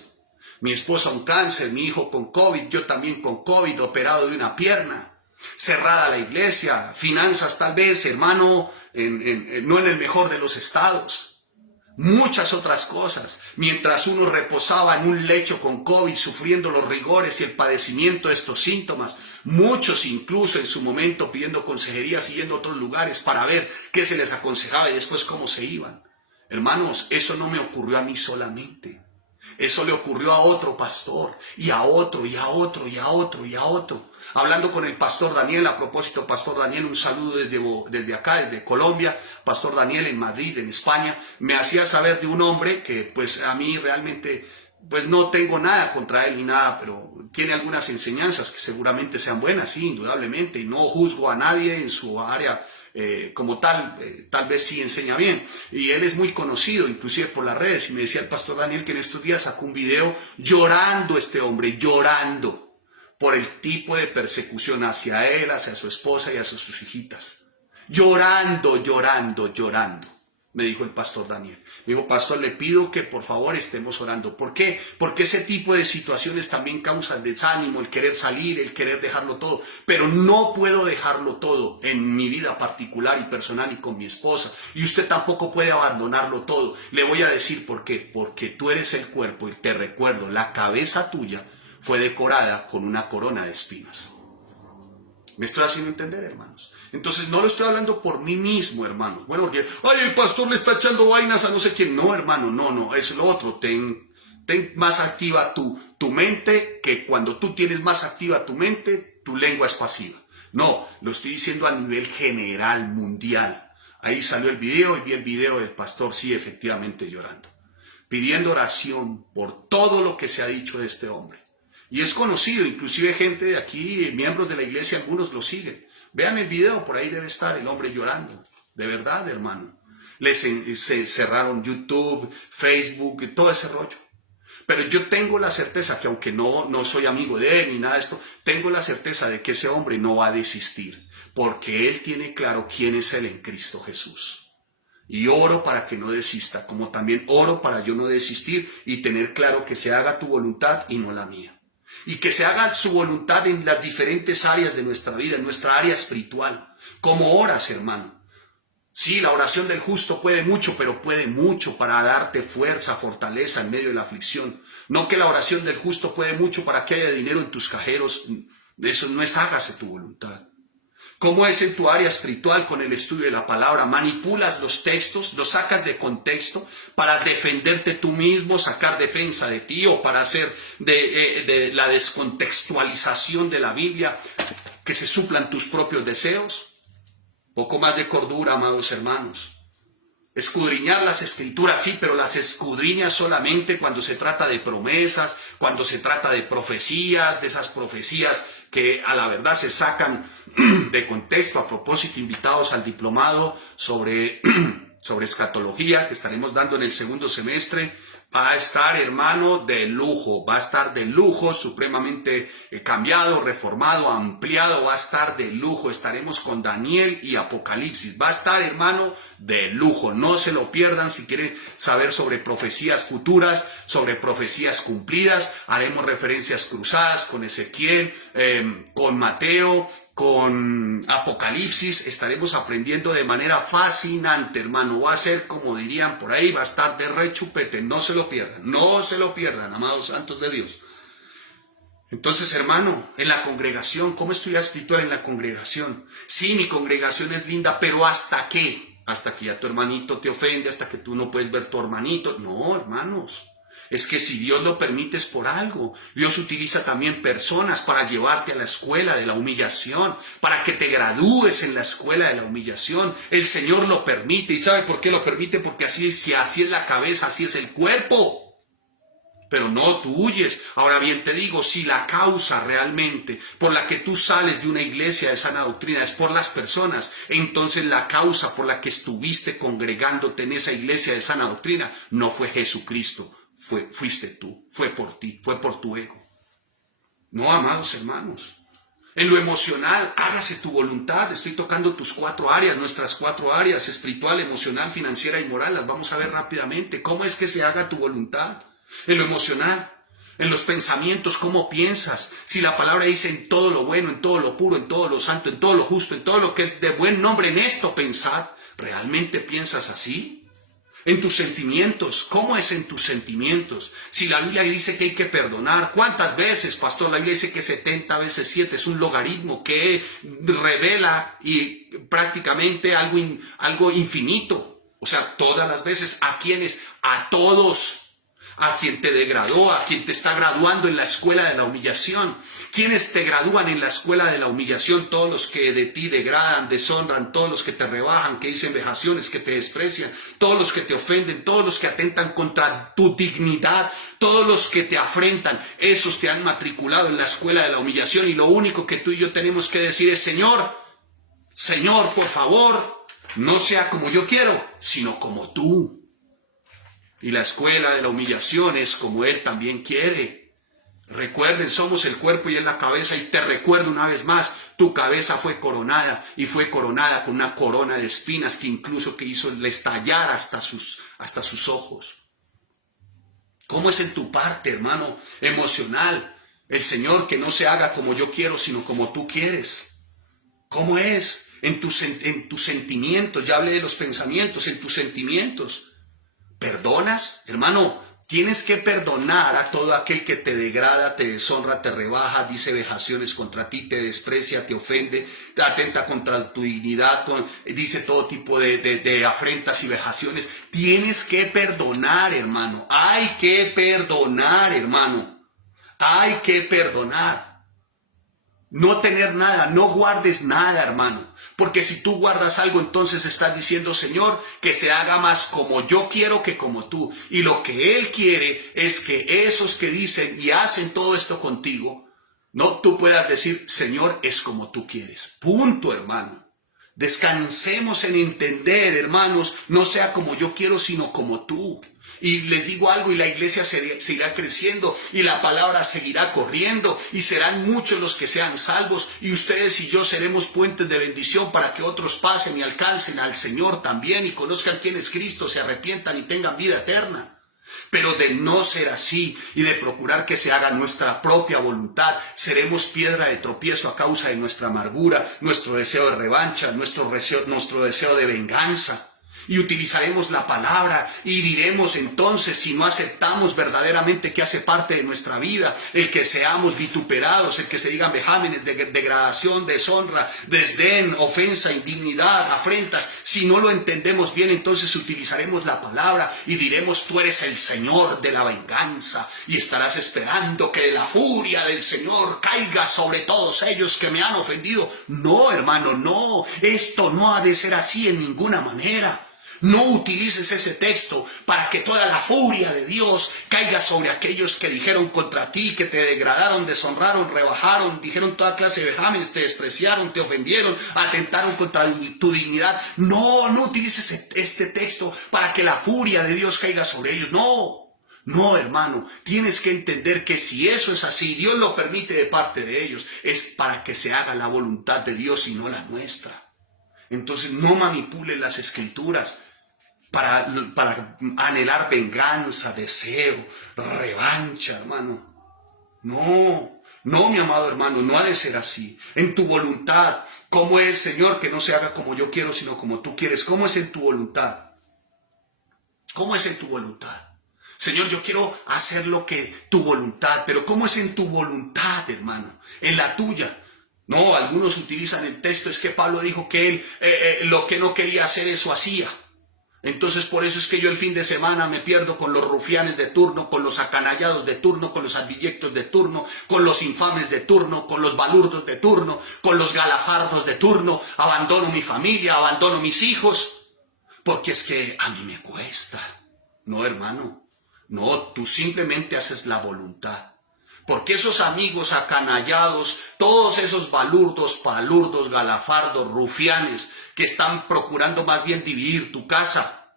Mi esposa un cáncer, mi hijo con COVID, yo también con COVID, operado de una pierna. Cerrada la iglesia, finanzas tal vez, hermano, no en el mejor de los estados. Muchas otras cosas, mientras uno reposaba en un lecho con COVID, sufriendo los rigores y el padecimiento de estos síntomas, muchos incluso en su momento pidiendo consejería, siguiendo otros lugares para ver qué se les aconsejaba y después cómo se iban. Hermanos, eso no me ocurrió a mí solamente. Eso le ocurrió a otro pastor, y a otro, y a otro, y a otro, y a otro. Hablando con el pastor Daniel, a propósito, pastor Daniel, un saludo desde acá, desde Colombia, pastor Daniel en Madrid, en España, me hacía saber de un hombre que pues a mí realmente, pues no tengo nada contra él ni nada, pero tiene algunas enseñanzas que seguramente sean buenas, sí, indudablemente, y no juzgo a nadie en su área como tal, tal vez sí enseña bien, y él es muy conocido inclusive por las redes, y me decía el pastor Daniel que en estos días sacó un video llorando este hombre, llorando por el tipo de persecución hacia él, hacia su esposa y hacia sus hijitas. Llorando, llorando, llorando, me dijo el pastor Daniel. Me dijo, pastor, le pido que por favor estemos orando. ¿Por qué? Porque ese tipo de situaciones también causan desánimo, el querer salir, el querer dejarlo todo. Pero no puedo dejarlo todo en mi vida particular y personal y con mi esposa. Y usted tampoco puede abandonarlo todo. Le voy a decir por qué. Porque tú eres el cuerpo y te recuerdo, la cabeza tuya fue decorada con una corona de espinas. ¿Me estoy haciendo entender, hermanos? Entonces no lo estoy hablando por mí mismo, hermanos. Bueno, porque, ay, el pastor le está echando vainas a no sé quién. No, hermano, no, es lo otro. Ten más activa tu mente, que cuando tú tienes más activa tu mente, tu lengua es pasiva. No, lo estoy diciendo a nivel general, mundial. Ahí salió el video y vi el video del pastor, sí, efectivamente llorando. Pidiendo oración por todo lo que se ha dicho de este hombre. Y es conocido, inclusive gente de aquí, miembros de la iglesia, algunos lo siguen. Vean el video, por ahí debe estar el hombre llorando. De verdad, hermano. Se cerraron YouTube, Facebook, todo ese rollo. Pero yo tengo la certeza que aunque no soy amigo de él ni nada de esto, tengo la certeza de que ese hombre no va a desistir. Porque él tiene claro quién es él en Cristo Jesús. Y oro para que no desista, como también oro para yo no desistir y tener claro que se haga tu voluntad y no la mía. Y que se haga su voluntad en las diferentes áreas de nuestra vida, en nuestra área espiritual. Como oras, hermano. Sí, la oración del justo puede mucho, pero puede mucho para darte fuerza, fortaleza en medio de la aflicción. No que la oración del justo puede mucho para que haya dinero en tus cajeros. Eso no es hágase tu voluntad. ¿Cómo es en tu área espiritual con el estudio de la palabra? Manipulas los textos, los sacas de contexto para defenderte tú mismo, sacar defensa de ti o para hacer de la descontextualización de la Biblia que se suplan tus propios deseos. Poco más de cordura, amados hermanos. Escudriñar las escrituras, sí, pero las escudriñas solamente cuando se trata de promesas, cuando se trata de profecías, de esas profecías que a la verdad se sacan de contexto. A propósito, invitados al diplomado sobre escatología que estaremos dando en el segundo semestre. Va a estar, hermano, de lujo, va a estar de lujo, supremamente cambiado, reformado, ampliado, va a estar de lujo. Estaremos con Daniel y Apocalipsis, va a estar, hermano, de lujo. No se lo pierdan si quieren saber sobre profecías futuras, sobre profecías cumplidas. Haremos referencias cruzadas con Ezequiel, con Mateo, con Apocalipsis. Estaremos aprendiendo de manera fascinante, hermano. Va a ser, como dirían por ahí, va a estar de rechupete. No se lo pierdan, amados santos de Dios. Entonces, hermano, en la congregación, ¿cómo estudiar espiritual en la congregación? Sí, mi congregación es linda, pero ¿hasta qué? Hasta que ya tu hermanito te ofende, hasta que tú no puedes ver tu hermanito. No, hermanos. Es que si Dios lo permite es por algo. Dios utiliza también personas para llevarte a la escuela de la humillación, para que te gradúes en la escuela de la humillación. El Señor lo permite. ¿Y sabe por qué lo permite? Porque así es la cabeza, así es el cuerpo. Pero no, tú huyes. Ahora bien, te digo, si la causa realmente por la que tú sales de una iglesia de sana doctrina es por las personas, entonces la causa por la que estuviste congregándote en esa iglesia de sana doctrina no fue Jesucristo. Fuiste tú, fue por ti, fue por tu ego. No, amados hermanos. En lo emocional, hágase tu voluntad. Estoy tocando tus 4 áreas, nuestras 4 áreas, espiritual, emocional, financiera y moral. Las vamos a ver rápidamente. ¿Cómo es que se haga tu voluntad? En lo emocional, en los pensamientos, ¿cómo piensas? Si la palabra dice en todo lo bueno, en todo lo puro, en todo lo santo, en todo lo justo, en todo lo que es de buen nombre, en esto pensad. ¿Realmente piensas así? En tus sentimientos, ¿cómo es en tus sentimientos? Si la Biblia dice que hay que perdonar, ¿cuántas veces, pastor? La Biblia dice que 70 veces 7 es un logaritmo que revela y prácticamente algo infinito. O sea, todas las veces, ¿a quiénes? A todos. a quien te degradó, a quien te está graduando en la escuela de la humillación. ¿Quiénes te gradúan en la escuela de la humillación? Todos los que de ti degradan, deshonran, todos los que te rebajan, que dicen vejaciones, que te desprecian, todos los que te ofenden, todos los que atentan contra tu dignidad, todos los que te afrentan, esos te han matriculado en la escuela de la humillación, y lo único que tú y yo tenemos que decir es: Señor, Señor, por favor, no sea como yo quiero, sino como tú. Y la escuela de la humillación es como Él también quiere. Recuerden, somos el cuerpo y Él la cabeza, y te recuerdo una vez más, tu cabeza fue coronada, y fue coronada con una corona de espinas que incluso que hizo le estallar hasta sus ojos. ¿Cómo es en tu parte, hermano, emocional? El Señor, que no se haga como yo quiero, sino como tú quieres. ¿Cómo es en tus sentimientos? Ya hablé de los pensamientos, en tus sentimientos. ¿Perdonas, hermano? Tienes que perdonar a todo aquel que te degrada, te deshonra, te rebaja, dice vejaciones contra ti, te desprecia, te ofende, te atenta contra tu dignidad, dice todo tipo de afrentas y vejaciones. Tienes que perdonar, hermano. Hay que perdonar, hermano. Hay que perdonar. No tener nada, no guardes nada, hermano. Porque si tú guardas algo, entonces estás diciendo: Señor, que se haga más como yo quiero que como tú. Y lo que Él quiere es que esos que dicen y hacen todo esto contigo, no, tú puedas decir: Señor, es como tú quieres. Punto, hermano. Descansemos en entender, hermanos, no sea como yo quiero, sino como tú. Y les digo algo, y la iglesia seguirá creciendo, y la palabra seguirá corriendo, y serán muchos los que sean salvos, y ustedes y yo seremos puentes de bendición para que otros pasen y alcancen al Señor también, y conozcan quién es Cristo, se arrepientan y tengan vida eterna. Pero de no ser así, y de procurar que se haga nuestra propia voluntad, seremos piedra de tropiezo a causa de nuestra amargura, nuestro deseo de revancha, nuestro deseo de venganza. Y utilizaremos la palabra y diremos entonces, si no aceptamos verdaderamente que hace parte de nuestra vida, el que seamos vituperados, el que se digan vejámenes, degradación, deshonra, desdén, ofensa, indignidad, afrentas. Si no lo entendemos bien, entonces utilizaremos la palabra y diremos: tú eres el Señor de la venganza, y estarás esperando que la furia del Señor caiga sobre todos ellos que me han ofendido. No, hermano, no, esto no ha de ser así en ninguna manera. No utilices ese texto para que toda la furia de Dios caiga sobre aquellos que dijeron contra ti, que te degradaron, deshonraron, rebajaron, dijeron toda clase de vejámenes, te despreciaron, te ofendieron, atentaron contra tu dignidad. No, no utilices este texto para que la furia de Dios caiga sobre ellos. No, no, hermano, tienes que entender que si eso es así, Dios lo permite de parte de ellos, es para que se haga la voluntad de Dios y no la nuestra. Entonces no manipules las escrituras para anhelar venganza, deseo, revancha, hermano. No, no, mi amado hermano, no ha de ser así. En tu voluntad, ¿cómo es, Señor, que no se haga como yo quiero, sino como tú quieres? ¿Cómo es en tu voluntad? ¿Cómo es en tu voluntad? Señor, yo quiero hacer lo que tu voluntad, pero ¿cómo es en tu voluntad, hermano? En la tuya. No, algunos utilizan el texto, es que Pablo dijo que él lo que no quería hacer, eso hacía. Entonces por eso es que yo el fin de semana me pierdo con los rufianes de turno, con los acanallados de turno, con los abyectos de turno, con los infames de turno, con los balurdos de turno, con los galafardos de turno. Abandono mi familia, abandono mis hijos, porque es que a mí me cuesta. No, hermano, no, tú simplemente haces la voluntad. Porque esos amigos acanallados, todos esos balurdos, palurdos, galafardos, rufianes, que están procurando más bien dividir tu casa,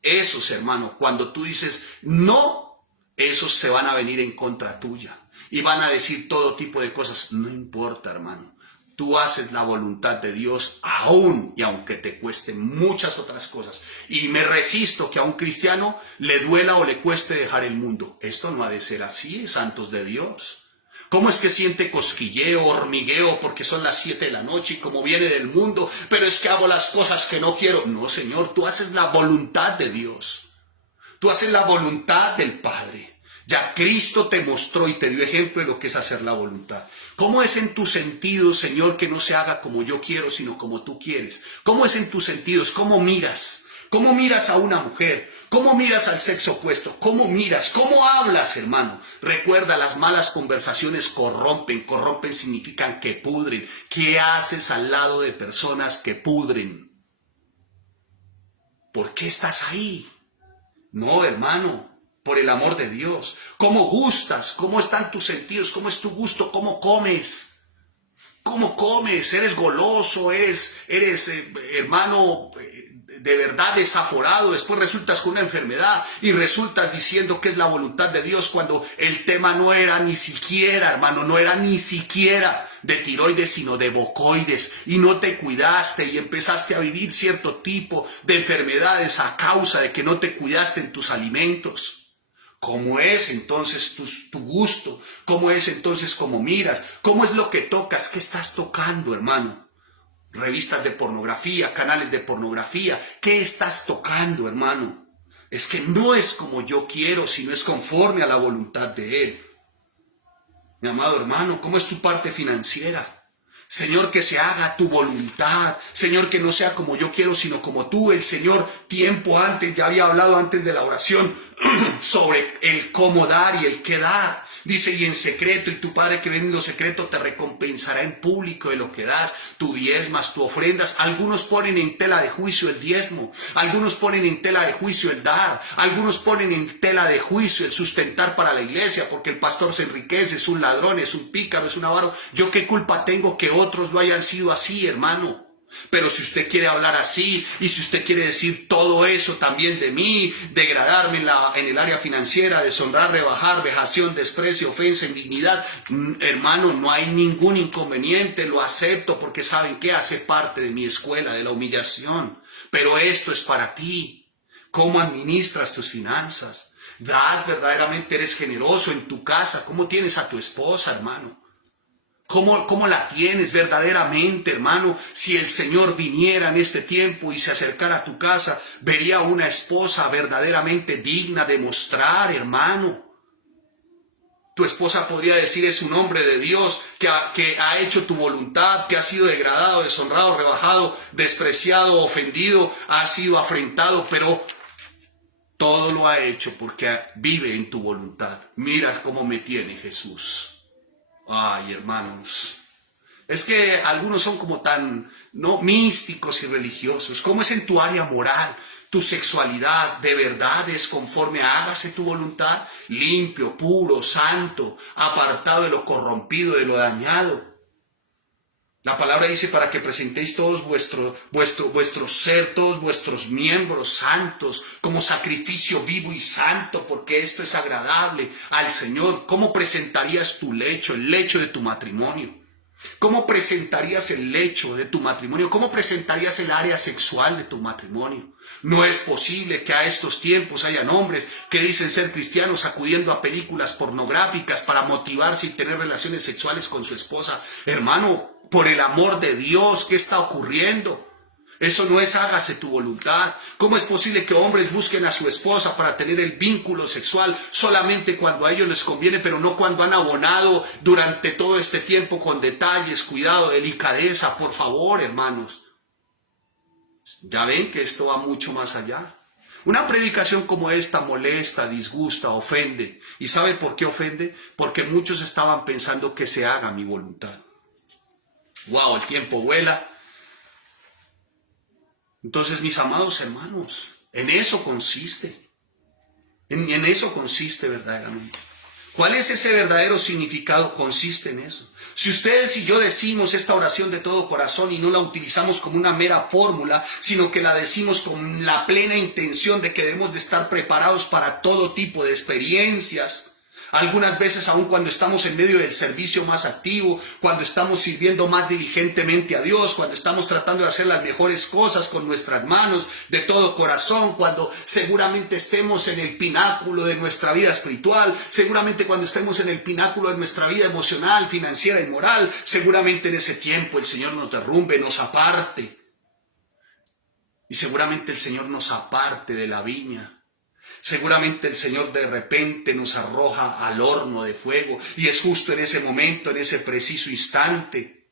esos, hermano, cuando tú dices no, esos se van a venir en contra tuya y van a decir todo tipo de cosas. No importa, hermano, tú haces la voluntad de Dios aún y aunque te cuesten muchas otras cosas. Y me resisto que a un cristiano le duela o le cueste dejar el mundo. Esto no ha de ser así, santos de Dios. ¿Cómo es que siente cosquilleo, hormigueo porque son las 7 de la noche y como viene del mundo, pero es que hago las cosas que no quiero? No, Señor, tú haces la voluntad de Dios. Tú haces la voluntad del Padre. Ya Cristo te mostró y te dio ejemplo de lo que es hacer la voluntad. ¿Cómo es en tus sentidos, Señor, que no se haga como yo quiero, sino como tú quieres? ¿Cómo es en tus sentidos? ¿Cómo miras? ¿Cómo miras a una mujer? ¿Cómo miras al sexo opuesto? ¿Cómo miras? ¿Cómo hablas, hermano? Recuerda, las malas conversaciones corrompen. Corrompen significan que pudren. ¿Qué haces al lado de personas que pudren? ¿Por qué estás ahí? No, hermano, por el amor de Dios. ¿Cómo gustas? ¿Cómo están tus sentidos? ¿Cómo es tu gusto? ¿Cómo comes? ¿Cómo comes? ¿Eres goloso? ¿Eres hermano, de verdad desaforado? Después resultas con una enfermedad y resultas diciendo que es la voluntad de Dios cuando el tema no era ni siquiera, hermano, no era ni siquiera de tiroides, sino de bocoides, y no te cuidaste y empezaste a vivir cierto tipo de enfermedades a causa de que no te cuidaste en tus alimentos. ¿Cómo es entonces tu gusto? ¿Cómo es entonces cómo miras? ¿Cómo es lo que tocas? ¿Qué estás tocando, hermano? Revistas de pornografía, canales de pornografía. ¿Qué estás tocando, hermano? Es que no es como yo quiero, sino es conforme a la voluntad de Él. Mi amado hermano, ¿cómo es tu parte financiera? Señor, que se haga tu voluntad. Señor, que no sea como yo quiero, sino como tú. El Señor, tiempo antes, ya había hablado antes de la oración sobre el cómo dar y el qué dar. Dice, y en secreto, y tu Padre que ve en lo secreto te recompensará en público de lo que das, tu diezmas, tu ofrendas. Algunos ponen en tela de juicio el diezmo, algunos ponen en tela de juicio el dar, algunos ponen en tela de juicio el sustentar para la iglesia, porque el pastor se enriquece, es un ladrón, es un pícaro, es un avaro. ¿Yo qué culpa tengo que otros lo hayan sido así, hermano? Pero si usted quiere hablar así, y si usted quiere decir todo eso también de mí, degradarme en el área financiera, deshonrar, rebajar, vejación, desprecio, ofensa, indignidad, hermano, no hay ningún inconveniente, lo acepto porque saben que hace parte de mi escuela, de la humillación. Pero esto es para ti. ¿Cómo administras tus finanzas? ¿Das verdaderamente? ¿Eres generoso en tu casa? ¿Cómo tienes a tu esposa, hermano? ¿Cómo la tienes verdaderamente, hermano? Si el Señor viniera en este tiempo y se acercara a tu casa, vería una esposa verdaderamente digna de mostrar, hermano. Tu esposa podría decir, es un hombre de Dios que ha hecho tu voluntad, que ha sido degradado, deshonrado, rebajado, despreciado, ofendido, ha sido afrentado, pero todo lo ha hecho porque vive en tu voluntad. Mira cómo me tiene Jesús. Ay, hermanos, es que algunos son como tan místicos y religiosos. ¿Cómo es en tu área moral? Tu sexualidad de verdad es conforme a hágase tu voluntad, limpio, puro, santo, apartado de lo corrompido, de lo dañado. La palabra dice para que presentéis todos vuestro ser, todos vuestros miembros santos como sacrificio vivo y santo, porque esto es agradable al Señor. ¿Cómo presentarías tu lecho, el lecho de tu matrimonio? ¿Cómo presentarías el lecho de tu matrimonio? ¿Cómo presentarías el área sexual de tu matrimonio? No es posible que a estos tiempos hayan hombres que dicen ser cristianos acudiendo a películas pornográficas para motivarse y tener relaciones sexuales con su esposa. Hermano, por el amor de Dios, ¿qué está ocurriendo? Eso no es hágase tu voluntad. ¿Cómo es posible que hombres busquen a su esposa para tener el vínculo sexual solamente cuando a ellos les conviene, pero no cuando han abonado durante todo este tiempo con detalles, cuidado, delicadeza? Por favor, hermanos. Ya ven que esto va mucho más allá. Una predicación como esta molesta, disgusta, ofende. ¿Y sabe por qué ofende? Porque muchos estaban pensando que se haga mi voluntad. Wow, el tiempo vuela. Entonces, mis amados hermanos, en eso consiste. En eso consiste verdaderamente. ¿Cuál es ese verdadero significado? Consiste en eso. Si ustedes y yo decimos esta oración de todo corazón y no la utilizamos como una mera fórmula, sino que la decimos con la plena intención de que debemos de estar preparados para todo tipo de experiencias, algunas veces aún cuando estamos en medio del servicio más activo, cuando estamos sirviendo más diligentemente a Dios, cuando estamos tratando de hacer las mejores cosas con nuestras manos, de todo corazón, cuando seguramente estemos en el pináculo de nuestra vida espiritual, seguramente cuando estemos en el pináculo de nuestra vida emocional, financiera y moral, seguramente en ese tiempo el Señor nos derrumbe, nos aparte. Y seguramente el Señor nos aparte de la viña. Seguramente el Señor de repente nos arroja al horno de fuego, y es justo en ese momento, en ese preciso instante,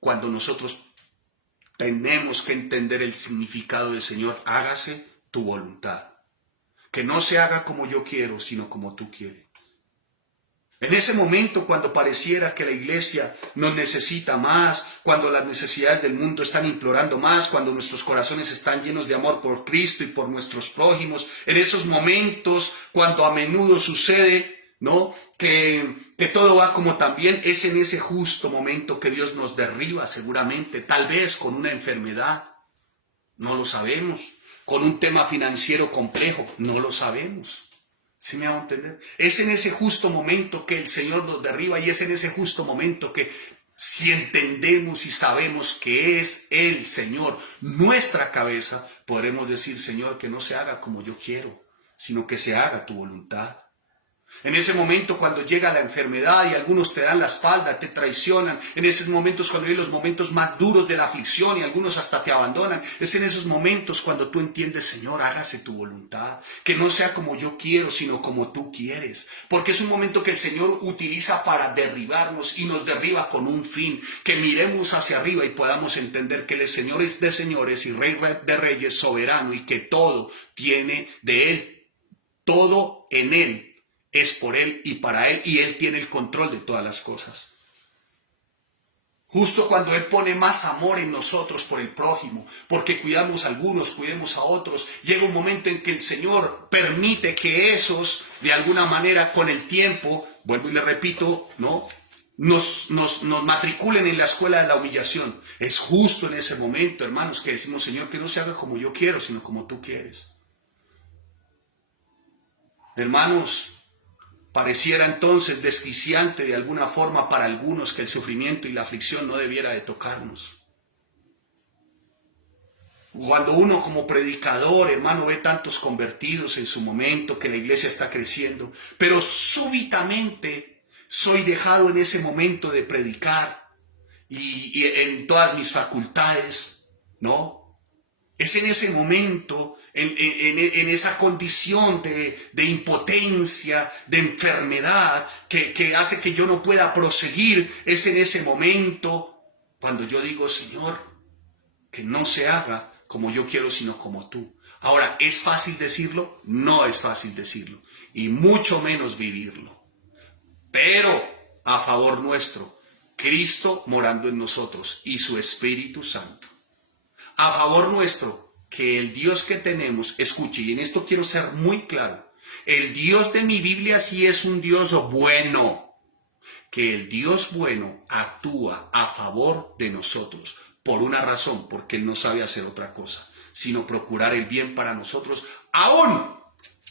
cuando nosotros tenemos que entender el significado del Señor, hágase tu voluntad. Que no se haga como yo quiero, sino como tú quieres. En ese momento, cuando pareciera que la iglesia nos necesita más, cuando las necesidades del mundo están implorando más, cuando nuestros corazones están llenos de amor por Cristo y por nuestros prójimos, en esos momentos, cuando a menudo sucede, ¿no?, que todo va como también, es en ese justo momento que Dios nos derriba seguramente, tal vez con una enfermedad, no lo sabemos, con un tema financiero complejo, no lo sabemos. ¿Sí me hago entender? Es en ese justo momento que el Señor nos derriba y es en ese justo momento que si entendemos y sabemos que es el Señor nuestra cabeza, podremos decir, Señor, que no se haga como yo quiero, sino que se haga tu voluntad. En ese momento cuando llega la enfermedad y algunos te dan la espalda, te traicionan, en esos momentos cuando hay los momentos más duros de la aflicción y algunos hasta te abandonan, es en esos momentos cuando tú entiendes, Señor, hágase tu voluntad, que no sea como yo quiero, sino como tú quieres, porque es un momento que el Señor utiliza para derribarnos y nos derriba con un fin, que miremos hacia arriba y podamos entender que Él es Señor de señores y Rey de reyes, soberano, y que todo tiene de Él, todo en Él. Es por Él y para Él, y Él tiene el control de todas las cosas. Justo cuando Él pone más amor en nosotros por el prójimo, porque cuidamos a algunos, cuidemos a otros, llega un momento en que el Señor permite que esos, de alguna manera, con el tiempo, vuelvo y le repito, ¿no?, nos matriculen en la escuela de la humillación. Es justo en ese momento, hermanos, que decimos, Señor, que no se haga como yo quiero, sino como tú quieres. Hermanos, pareciera entonces desquiciante de alguna forma para algunos que el sufrimiento y la aflicción no debiera de tocarnos. Cuando uno como predicador, hermano, ve tantos convertidos en su momento, que la iglesia está creciendo, pero súbitamente soy dejado en ese momento de predicar y en todas mis facultades, ¿no? Es en ese momento, en esa condición de impotencia, de enfermedad, que hace que yo no pueda proseguir. Es en ese momento cuando yo digo, Señor, que no se haga como yo quiero, sino como tú. Ahora, ¿es fácil decirlo? No es fácil decirlo, y mucho menos vivirlo. Pero a favor nuestro, Cristo morando en nosotros y su Espíritu Santo. A favor nuestro, que el Dios que tenemos, escuche, y en esto quiero ser muy claro, el Dios de mi Biblia sí es un Dios bueno, que el Dios bueno actúa a favor de nosotros, por una razón, porque Él no sabe hacer otra cosa, sino procurar el bien para nosotros, aún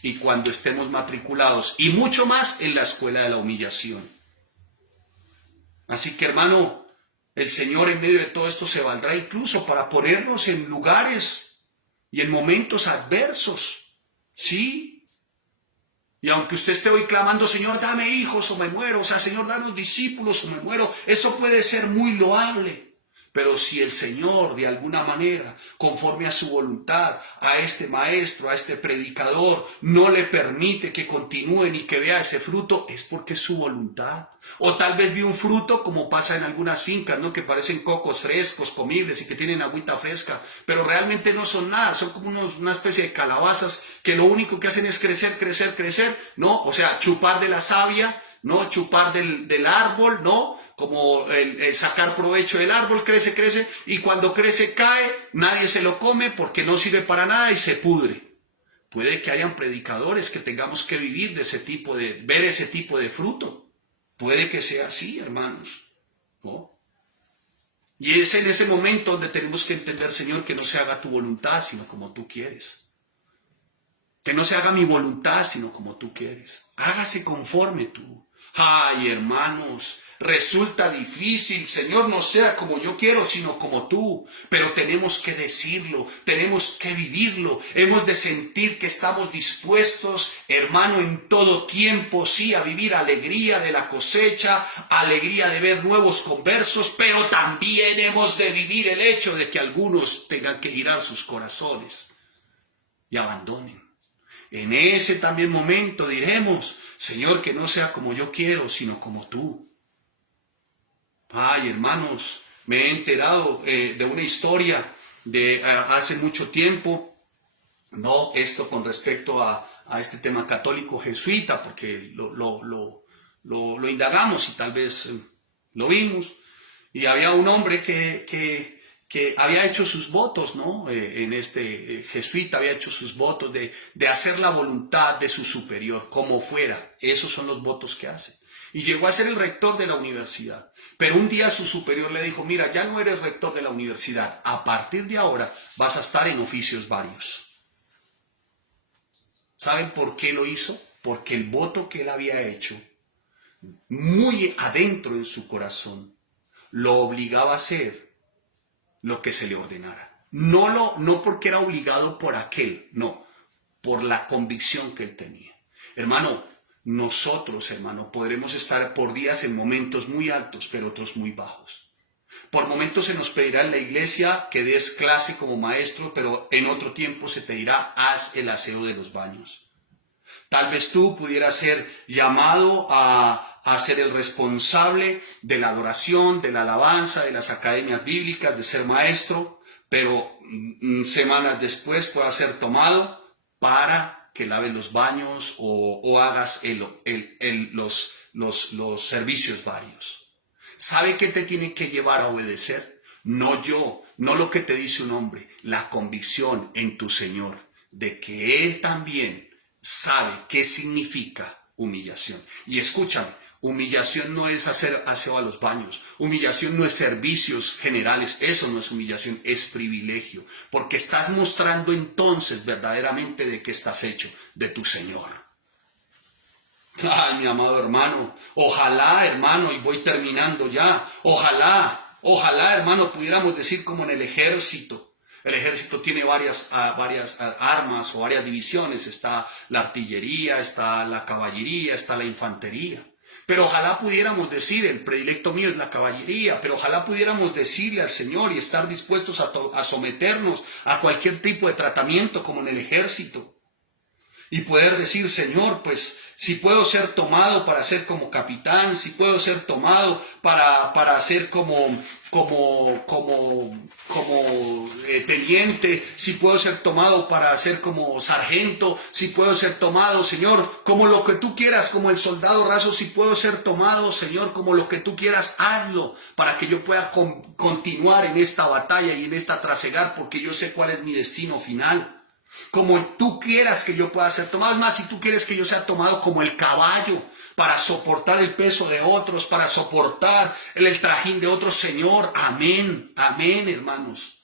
y cuando estemos matriculados, y mucho más en la escuela de la humillación. Así que, hermano, el Señor en medio de todo esto se valdrá incluso para ponernos en lugares y en momentos adversos, ¿sí? Y aunque usted esté hoy clamando, Señor, dame hijos o me muero, o sea, Señor, danos discípulos o me muero, eso puede ser muy loable. Pero si el Señor, de alguna manera, conforme a su voluntad, a este maestro, a este predicador, no le permite que continúe ni que vea ese fruto, es porque es su voluntad. O tal vez vio un fruto, como pasa en algunas fincas, ¿no?, que parecen cocos frescos, comibles y que tienen agüita fresca, pero realmente no son nada, son como una especie de calabazas que lo único que hacen es crecer, crecer, crecer, ¿no? O sea, chupar de la savia, ¿no? Chupar del árbol, ¿no? Como el sacar provecho del árbol, crece, crece, y cuando crece cae, nadie se lo come porque no sirve para nada y se pudre. Puede que hayan predicadores que tengamos que vivir de ese tipo ver ese tipo de fruto. Puede que sea así, hermanos, ¿no? Y es en ese momento donde tenemos que entender, Señor, que no se haga tu voluntad, sino como tú quieres. Que no se haga mi voluntad, sino como tú quieres. Hágase conforme tú. Ay, hermanos, resulta difícil, Señor, no sea como yo quiero, sino como tú. Pero tenemos que decirlo, tenemos que vivirlo. Hemos de sentir que estamos dispuestos, hermano, en todo tiempo, sí, a vivir alegría de la cosecha, alegría de ver nuevos conversos, pero también hemos de vivir el hecho de que algunos tengan que girar sus corazones y abandonen. En ese también momento diremos, Señor, que no sea como yo quiero, sino como tú. Ay, hermanos, me he enterado de una historia de hace mucho tiempo No esto con respecto a este tema católico jesuita, porque lo indagamos y tal vez lo vimos. Y había un hombre que había hecho sus votos, ¿no? En este jesuita había hecho sus votos de hacer la voluntad de su superior, como fuera. Esos son los votos que hace. Y llegó a ser el rector de la universidad. Pero un día su superior le dijo, mira, ya no eres rector de la universidad. A partir de ahora vas a estar en oficios varios. ¿Saben por qué lo hizo? Porque el voto que él había hecho, muy adentro en su corazón, lo obligaba a hacer lo que se le ordenara. No porque era obligado por aquel, no, por la convicción que él tenía. Hermano, nosotros, hermano, podremos estar por días en momentos muy altos, pero otros muy bajos. Por momentos se nos pedirá en la iglesia que des clase como maestro, pero en otro tiempo se te dirá, haz el aseo de los baños. Tal vez tú pudieras ser llamado a ser el responsable de la adoración, de la alabanza, de las academias bíblicas, de ser maestro, pero semanas después puedas ser tomado para que laves los baños o hagas los servicios varios. ¿Sabe qué te tiene que llevar a obedecer? No yo, no lo que te dice un hombre, la convicción en tu Señor de que Él también sabe qué significa humillación. Y escúchame, humillación no es hacer aseo a los baños, humillación no es servicios generales, eso no es humillación, es privilegio, porque estás mostrando entonces verdaderamente de qué estás hecho, de tu Señor. Ay, mi amado hermano, ojalá, hermano, y voy terminando ya, ojalá, hermano, pudiéramos decir como en el ejército. El ejército tiene varias armas o varias divisiones, está la artillería, está la caballería, está la infantería. Pero ojalá pudiéramos decir, el predilecto mío es la caballería, pero ojalá pudiéramos decirle al Señor y estar dispuestos a someternos a cualquier tipo de tratamiento como en el ejército. Y poder decir, Señor, pues si puedo ser tomado para ser como capitán, si puedo ser tomado para ser como teniente, si puedo ser tomado para ser como sargento, si puedo ser tomado, Señor, como lo que tú quieras, como el soldado raso, si puedo ser tomado, Señor, como lo que tú quieras, hazlo, para que yo pueda continuar en esta batalla y en esta trasegar, porque yo sé cuál es mi destino final. Como tú quieras que yo pueda ser tomado. Es más, si tú quieres que yo sea tomado como el caballo para soportar el peso de otros, para soportar el trajín de otros, Señor, amén, amén, hermanos.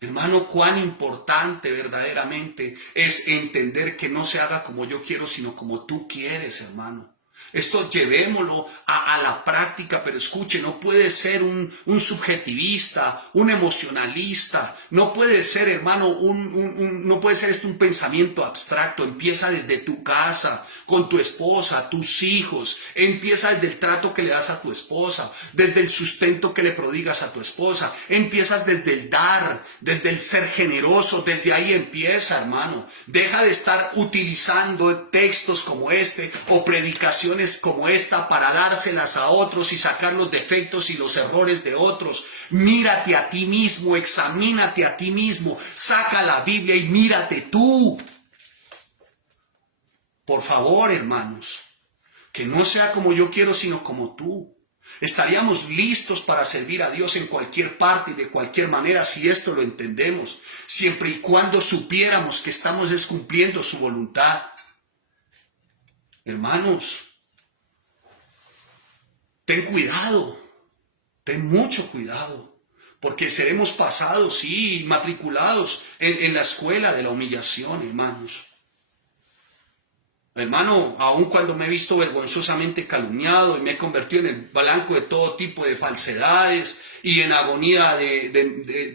Hermano, cuán importante verdaderamente es entender que no se haga como yo quiero, sino como tú quieres, hermano. Esto llevémoslo a la práctica, pero escuche, no puede ser un subjetivista, un emocionalista, no puede ser, hermano, no puede ser esto un pensamiento abstracto. Empieza desde tu casa, con tu esposa, tus hijos, empieza desde el trato que le das a tu esposa, desde el sustento que le prodigas a tu esposa, empiezas desde el dar, desde el ser generoso, desde ahí empieza, hermano. Deja de estar utilizando textos como este o predicaciones como esta para dárselas a otros y sacar los defectos y los errores de otros. Mírate a ti mismo, examínate a ti mismo, saca la Biblia y mírate tú. Por favor, hermanos, que no sea como yo quiero, sino como tú. Estaríamos listos para servir a Dios en cualquier parte y de cualquier manera si esto lo entendemos, siempre y cuando supiéramos que estamos cumpliendo su voluntad. Hermanos, ten cuidado, ten mucho cuidado, porque seremos pasados, sí, matriculados en la escuela de la humillación, hermanos. Hermano, aun cuando me he visto vergonzosamente calumniado y me he convertido en el blanco de todo tipo de falsedades y en agonía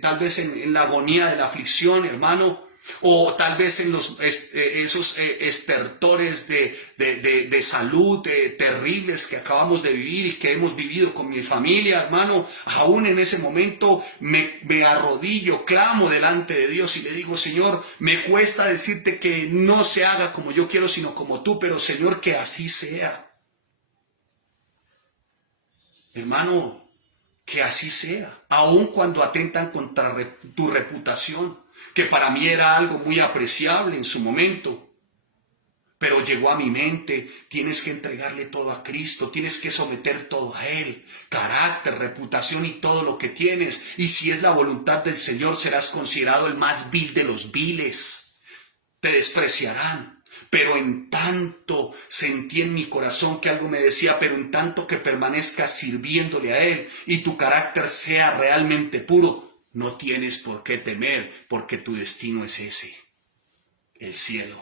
tal vez en la agonía de la aflicción, hermano, o tal vez en esos estertores de salud terribles que acabamos de vivir y que hemos vivido con mi familia, hermano, aún en ese momento me arrodillo, clamo delante de Dios y le digo, Señor, me cuesta decirte que no se haga como yo quiero, sino como tú, pero Señor, que así sea. Hermano, que así sea, aun cuando atentan contra tu reputación, que para mí era algo muy apreciable en su momento. Pero llegó a mi mente, tienes que entregarle todo a Cristo, tienes que someter todo a Él, carácter, reputación y todo lo que tienes. Y si es la voluntad del Señor, serás considerado el más vil de los viles. Te despreciarán. Pero en tanto sentí en mi corazón que algo me decía, pero en tanto que permanezcas sirviéndole a Él y tu carácter sea realmente puro, no tienes por qué temer, porque tu destino es ese, el cielo.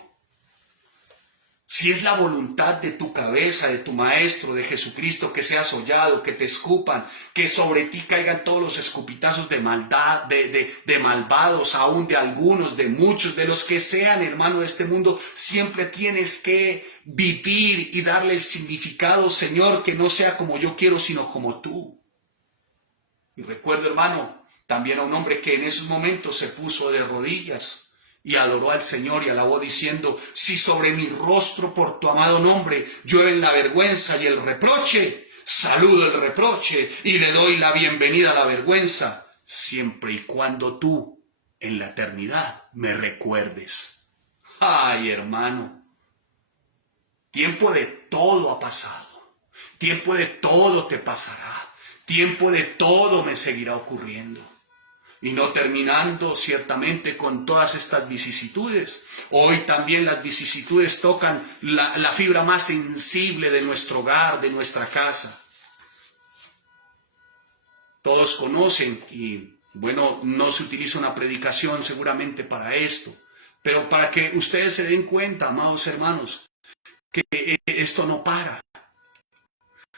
Si es la voluntad de tu cabeza, de tu maestro, de Jesucristo, que seas hollado, que te escupan, que sobre ti caigan todos los escupitazos de maldad, de malvados, aún de algunos, de muchos, de los que sean, hermano, de este mundo, siempre tienes que vivir y darle el significado, Señor, que no sea como yo quiero, sino como tú. Y recuerdo, hermano, también a un hombre que en esos momentos se puso de rodillas y adoró al Señor y alabó diciendo, si sobre mi rostro por tu amado nombre llueven la vergüenza y el reproche, saludo el reproche y le doy la bienvenida a la vergüenza, siempre y cuando tú en la eternidad me recuerdes. Ay, hermano, tiempo de todo ha pasado, tiempo de todo te pasará, tiempo de todo me seguirá ocurriendo. Y no terminando ciertamente con todas estas vicisitudes. Hoy también las vicisitudes tocan la fibra más sensible de nuestro hogar, de nuestra casa. Todos conocen, y bueno, no se utiliza una predicación seguramente para esto, pero para que ustedes se den cuenta, amados hermanos, que esto no para.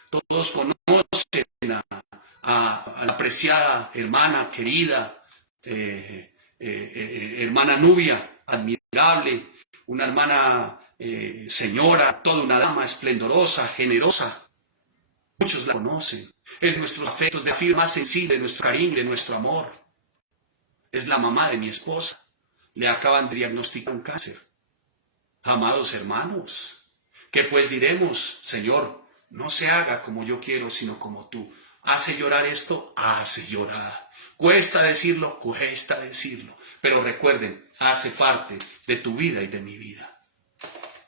Todos conocen a la apreciada hermana querida, hermana Nubia, admirable, una hermana señora, toda una dama esplendorosa, generosa. Muchos la conocen. Es nuestros afectos, de fibra más sensible, de nuestro cariño, de nuestro amor. Es la mamá de mi esposa. Le acaban de diagnosticar un cáncer. Amados hermanos, ¿qué pues diremos? Señor, no se haga como yo quiero, sino como tú. ¿Hace llorar esto? Hace llorar. Cuesta decirlo, pero recuerden, hace parte de tu vida y de mi vida.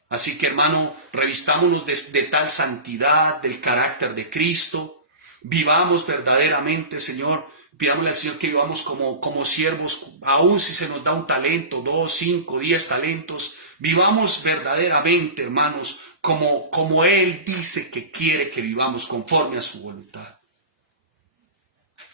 Así que, hermano, revistámonos de tal santidad, del carácter de Cristo, vivamos verdaderamente, Señor, pidámosle al Señor que vivamos como siervos, aun si se nos da un talento, 2, 5, 10 talentos, vivamos verdaderamente, hermanos, como Él dice que quiere que vivamos, conforme a su voluntad.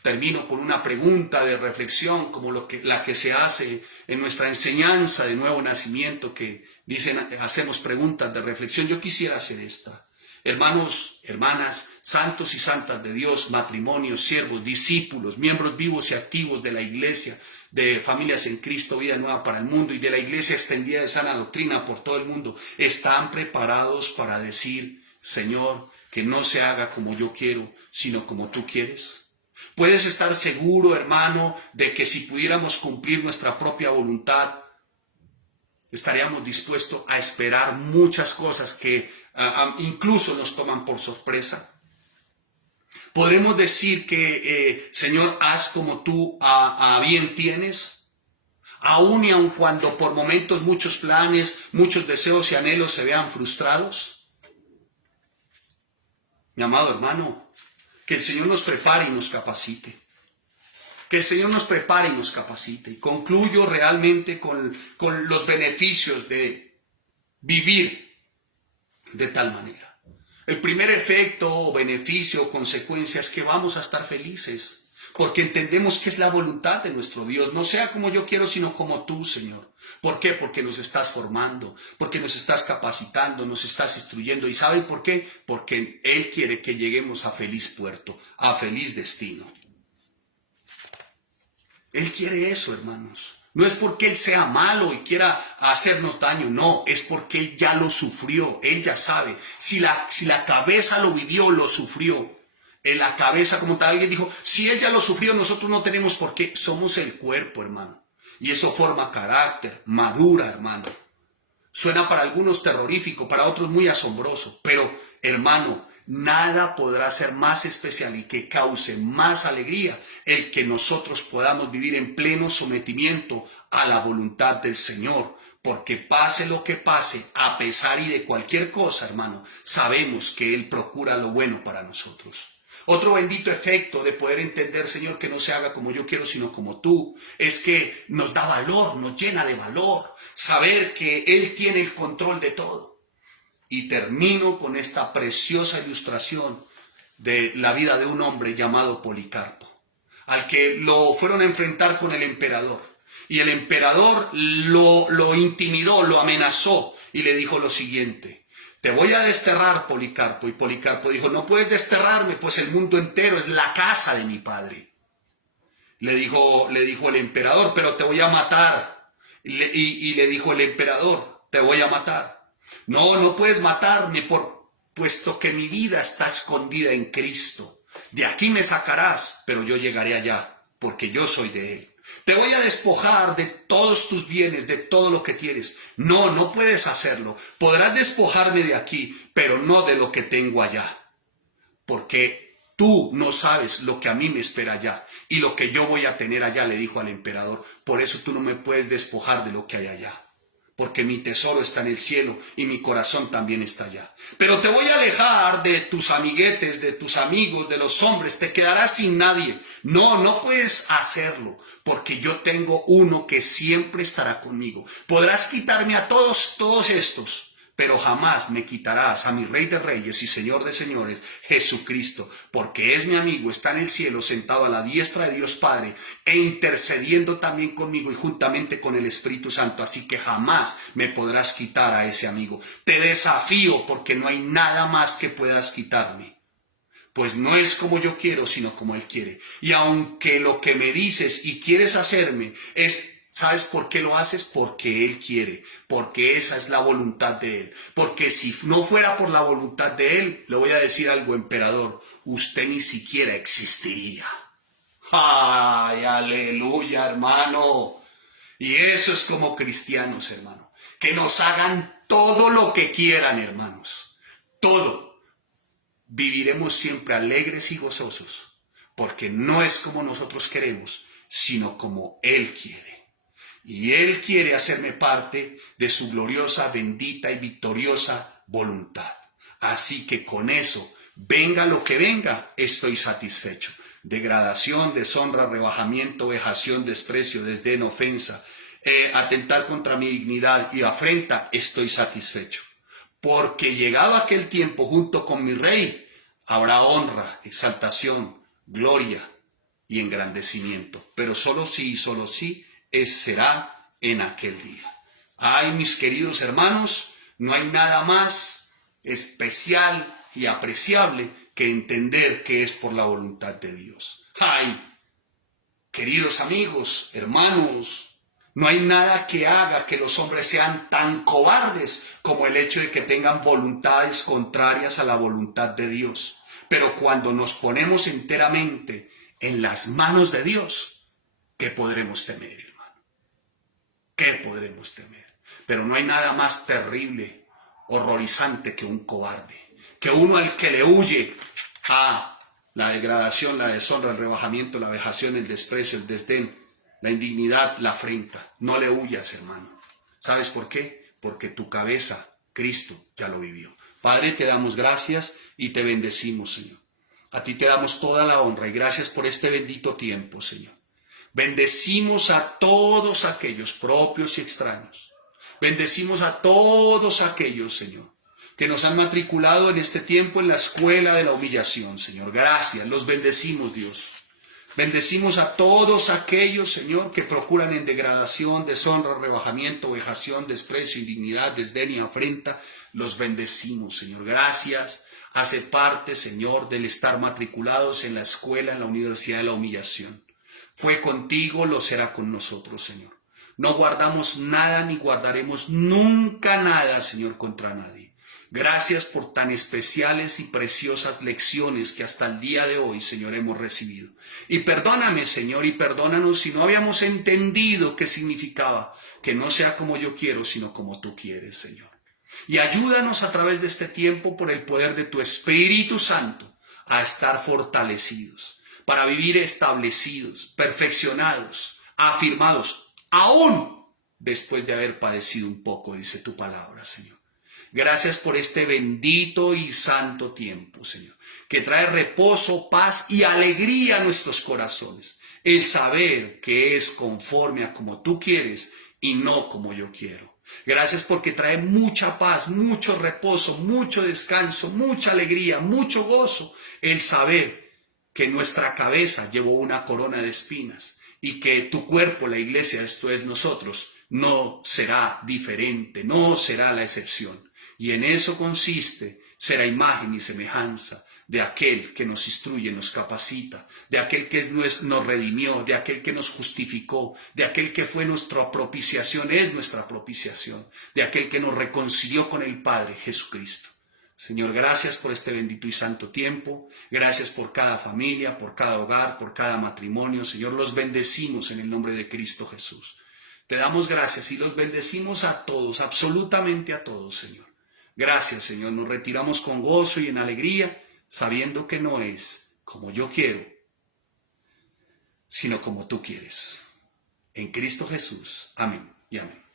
Termino con una pregunta de reflexión, como la que se hace en nuestra enseñanza de nuevo nacimiento, que dicen, hacemos preguntas de reflexión. Yo quisiera hacer esta. Hermanos, hermanas, santos y santas de Dios, matrimonios, siervos, discípulos, miembros vivos y activos de la iglesia, de Familias en Cristo, Vida Nueva para el Mundo, y de la iglesia extendida de sana doctrina por todo el mundo, ¿están preparados para decir, Señor, que no se haga como yo quiero, sino como tú quieres? Puedes estar seguro, hermano, de que si pudiéramos cumplir nuestra propia voluntad, estaríamos dispuestos a esperar muchas cosas que incluso nos toman por sorpresa. Podremos decir que, Señor, haz como tú a bien tienes, aun y aun cuando por momentos muchos planes, muchos deseos y anhelos se vean frustrados. Mi amado hermano, que el Señor nos prepare y nos capacite. Que el Señor nos prepare y nos capacite. Y concluyo realmente con los beneficios de vivir de tal manera. El primer efecto o beneficio o consecuencia es que vamos a estar felices. Porque entendemos que es la voluntad de nuestro Dios. No sea como yo quiero, sino como tú, Señor. ¿Por qué? Porque nos estás formando, porque nos estás capacitando, nos estás instruyendo. ¿Y saben por qué? Porque Él quiere que lleguemos a feliz puerto, a feliz destino. Él quiere eso, hermanos. No es porque Él sea malo y quiera hacernos daño, no, es porque Él ya lo sufrió, Él ya sabe. Si la cabeza lo vivió, lo sufrió. En la cabeza como tal, alguien dijo, si Él ya lo sufrió, nosotros no tenemos por qué. Somos el cuerpo, hermano. Y eso forma carácter, madura, hermano. Suena para algunos terrorífico, para otros muy asombroso. Pero, hermano, nada podrá ser más especial y que cause más alegría el que nosotros podamos vivir en pleno sometimiento a la voluntad del Señor. Porque pase lo que pase, a pesar y de cualquier cosa, hermano, sabemos que Él procura lo bueno para nosotros. Otro bendito efecto de poder entender, Señor, que no se haga como yo quiero, sino como tú, es que nos da valor, nos llena de valor, saber que Él tiene el control de todo. Y termino con esta preciosa ilustración de la vida de un hombre llamado Policarpo, al que lo fueron a enfrentar con el emperador. Y el emperador lo intimidó, lo amenazó y le dijo lo siguiente: te voy a desterrar, Policarpo. Y Policarpo dijo: no puedes desterrarme, pues el mundo entero es la casa de mi padre. Le dijo el emperador: pero te voy a matar. Y le dijo el emperador: te voy a matar. No, no puedes matarme, puesto que mi vida está escondida en Cristo. De aquí me sacarás, pero yo llegaré allá, porque yo soy de Él. Te voy a despojar de todos tus bienes, de todo lo que tienes. No, no puedes hacerlo. Podrás despojarme de aquí, pero no de lo que tengo allá. Porque tú no sabes lo que a mí me espera allá y lo que yo voy a tener allá, le dijo al emperador. Por eso tú no me puedes despojar de lo que hay allá. Porque mi tesoro está en el cielo y mi corazón también está allá. Pero te voy a alejar de tus amiguetes, de tus amigos, de los hombres. Te quedarás sin nadie. No, no puedes hacerlo, porque yo tengo uno que siempre estará conmigo. Podrás quitarme a todos estos, pero jamás me quitarás a mi Rey de Reyes y Señor de Señores, Jesucristo, porque es mi amigo, está en el cielo sentado a la diestra de Dios Padre e intercediendo también conmigo y juntamente con el Espíritu Santo. Así que jamás me podrás quitar a ese amigo. Te desafío, porque no hay nada más que puedas quitarme. Pues no es como yo quiero, sino como Él quiere. Y aunque lo que me dices y quieres hacerme es... ¿Sabes por qué lo haces? Porque Él quiere, porque esa es la voluntad de Él. Porque si no fuera por la voluntad de Él, le voy a decir algo, emperador, usted ni siquiera existiría. ¡Ay, aleluya, hermano! Y eso es como cristianos, hermano. Que nos hagan todo lo que quieran, hermanos. Todo. Viviremos siempre alegres y gozosos, porque no es como nosotros queremos, sino como Él quiere. Y Él quiere hacerme parte de su gloriosa, bendita y victoriosa voluntad. Así que con eso, venga lo que venga, estoy satisfecho. Degradación, deshonra, rebajamiento, vejación, desprecio, desdén, ofensa, atentar contra mi dignidad y afrenta, estoy satisfecho. Porque llegado aquel tiempo, junto con mi Rey, habrá honra, exaltación, gloria y engrandecimiento. Pero solo sí, será en aquel día. Ay, mis queridos hermanos, no hay nada más especial y apreciable que entender que es por la voluntad de Dios. Ay, queridos amigos, hermanos, no hay nada que haga que los hombres sean tan cobardes como el hecho de que tengan voluntades contrarias a la voluntad de Dios. Pero cuando nos ponemos enteramente en las manos de Dios, ¿qué podremos temer? ¿Qué podremos temer? Pero no hay nada más terrible, horrorizante que un cobarde, que uno al que le huye a la degradación, la deshonra, el rebajamiento, la vejación, el desprecio, el desdén, la indignidad, la afrenta. No le huyas, hermano. ¿Sabes por qué? Porque tu cabeza, Cristo, ya lo vivió. Padre, te damos gracias y te bendecimos, Señor. A ti te damos toda la honra y gracias por este bendito tiempo, Señor. Bendecimos a todos aquellos propios y extraños. Bendecimos a todos aquellos, Señor, que nos han matriculado en este tiempo en la escuela de la humillación, Señor. Gracias, los bendecimos, Dios. Bendecimos a todos aquellos, Señor, que procuran en degradación, deshonra, rebajamiento, vejación, desprecio, indignidad, desdén y afrenta. Los bendecimos, Señor. Gracias. Hace parte, Señor, del estar matriculados en la escuela, en la universidad de la humillación. Fue contigo, lo será con nosotros, Señor. No guardamos nada ni guardaremos nunca nada, Señor, contra nadie. Gracias por tan especiales y preciosas lecciones que hasta el día de hoy, Señor, hemos recibido. Y perdóname, Señor, y perdónanos si no habíamos entendido qué significaba que no sea como yo quiero, sino como tú quieres, Señor. Y ayúdanos a través de este tiempo por el poder de tu Espíritu Santo a estar fortalecidos, para vivir establecidos, perfeccionados, afirmados aún después de haber padecido un poco, dice tu palabra, Señor. Gracias por este bendito y santo tiempo, Señor, que trae reposo, paz y alegría a nuestros corazones. El saber que es conforme a como tú quieres y no como yo quiero. Gracias porque trae mucha paz, mucho reposo, mucho descanso, mucha alegría, mucho gozo. El saber que nuestra cabeza llevó una corona de espinas y que tu cuerpo, la iglesia, esto es nosotros, no será diferente, no será la excepción. Y en eso consiste ser a imagen y semejanza de aquel que nos instruye, nos capacita, de aquel que nos redimió, de aquel que nos justificó, de aquel que fue nuestra propiciación, es nuestra propiciación, de aquel que nos reconcilió con el Padre, Jesucristo. Señor, gracias por este bendito y santo tiempo. Gracias por cada familia, por cada hogar, por cada matrimonio. Señor, los bendecimos en el nombre de Cristo Jesús. Te damos gracias y los bendecimos a todos, absolutamente a todos, Señor. Gracias, Señor. Nos retiramos con gozo y en alegría, sabiendo que no es como yo quiero, sino como tú quieres. En Cristo Jesús. Amén y amén.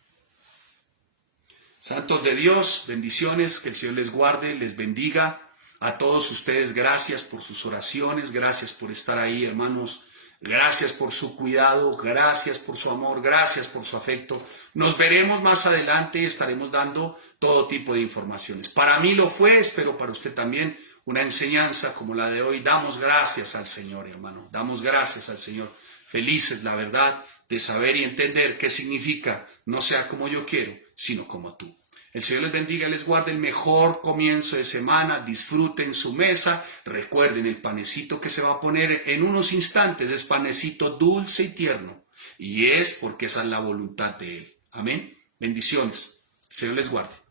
Santos de Dios, bendiciones, que el Señor les guarde, les bendiga. A todos ustedes, gracias por sus oraciones, gracias por estar ahí, hermanos. Gracias por su cuidado, gracias por su amor, gracias por su afecto. Nos veremos más adelante y estaremos dando todo tipo de informaciones. Para mí lo fue, espero para usted también, una enseñanza como la de hoy. Damos gracias al Señor, hermano, damos gracias al Señor. Felices, la verdad, de saber y entender qué significa no sea como yo quiero, sino como tú. El Señor les bendiga, les guarde el mejor comienzo de semana, disfruten su mesa, recuerden el panecito que se va a poner en unos instantes, es panecito dulce y tierno, y es porque esa es la voluntad de Él. Amén. Bendiciones. El Señor les guarde.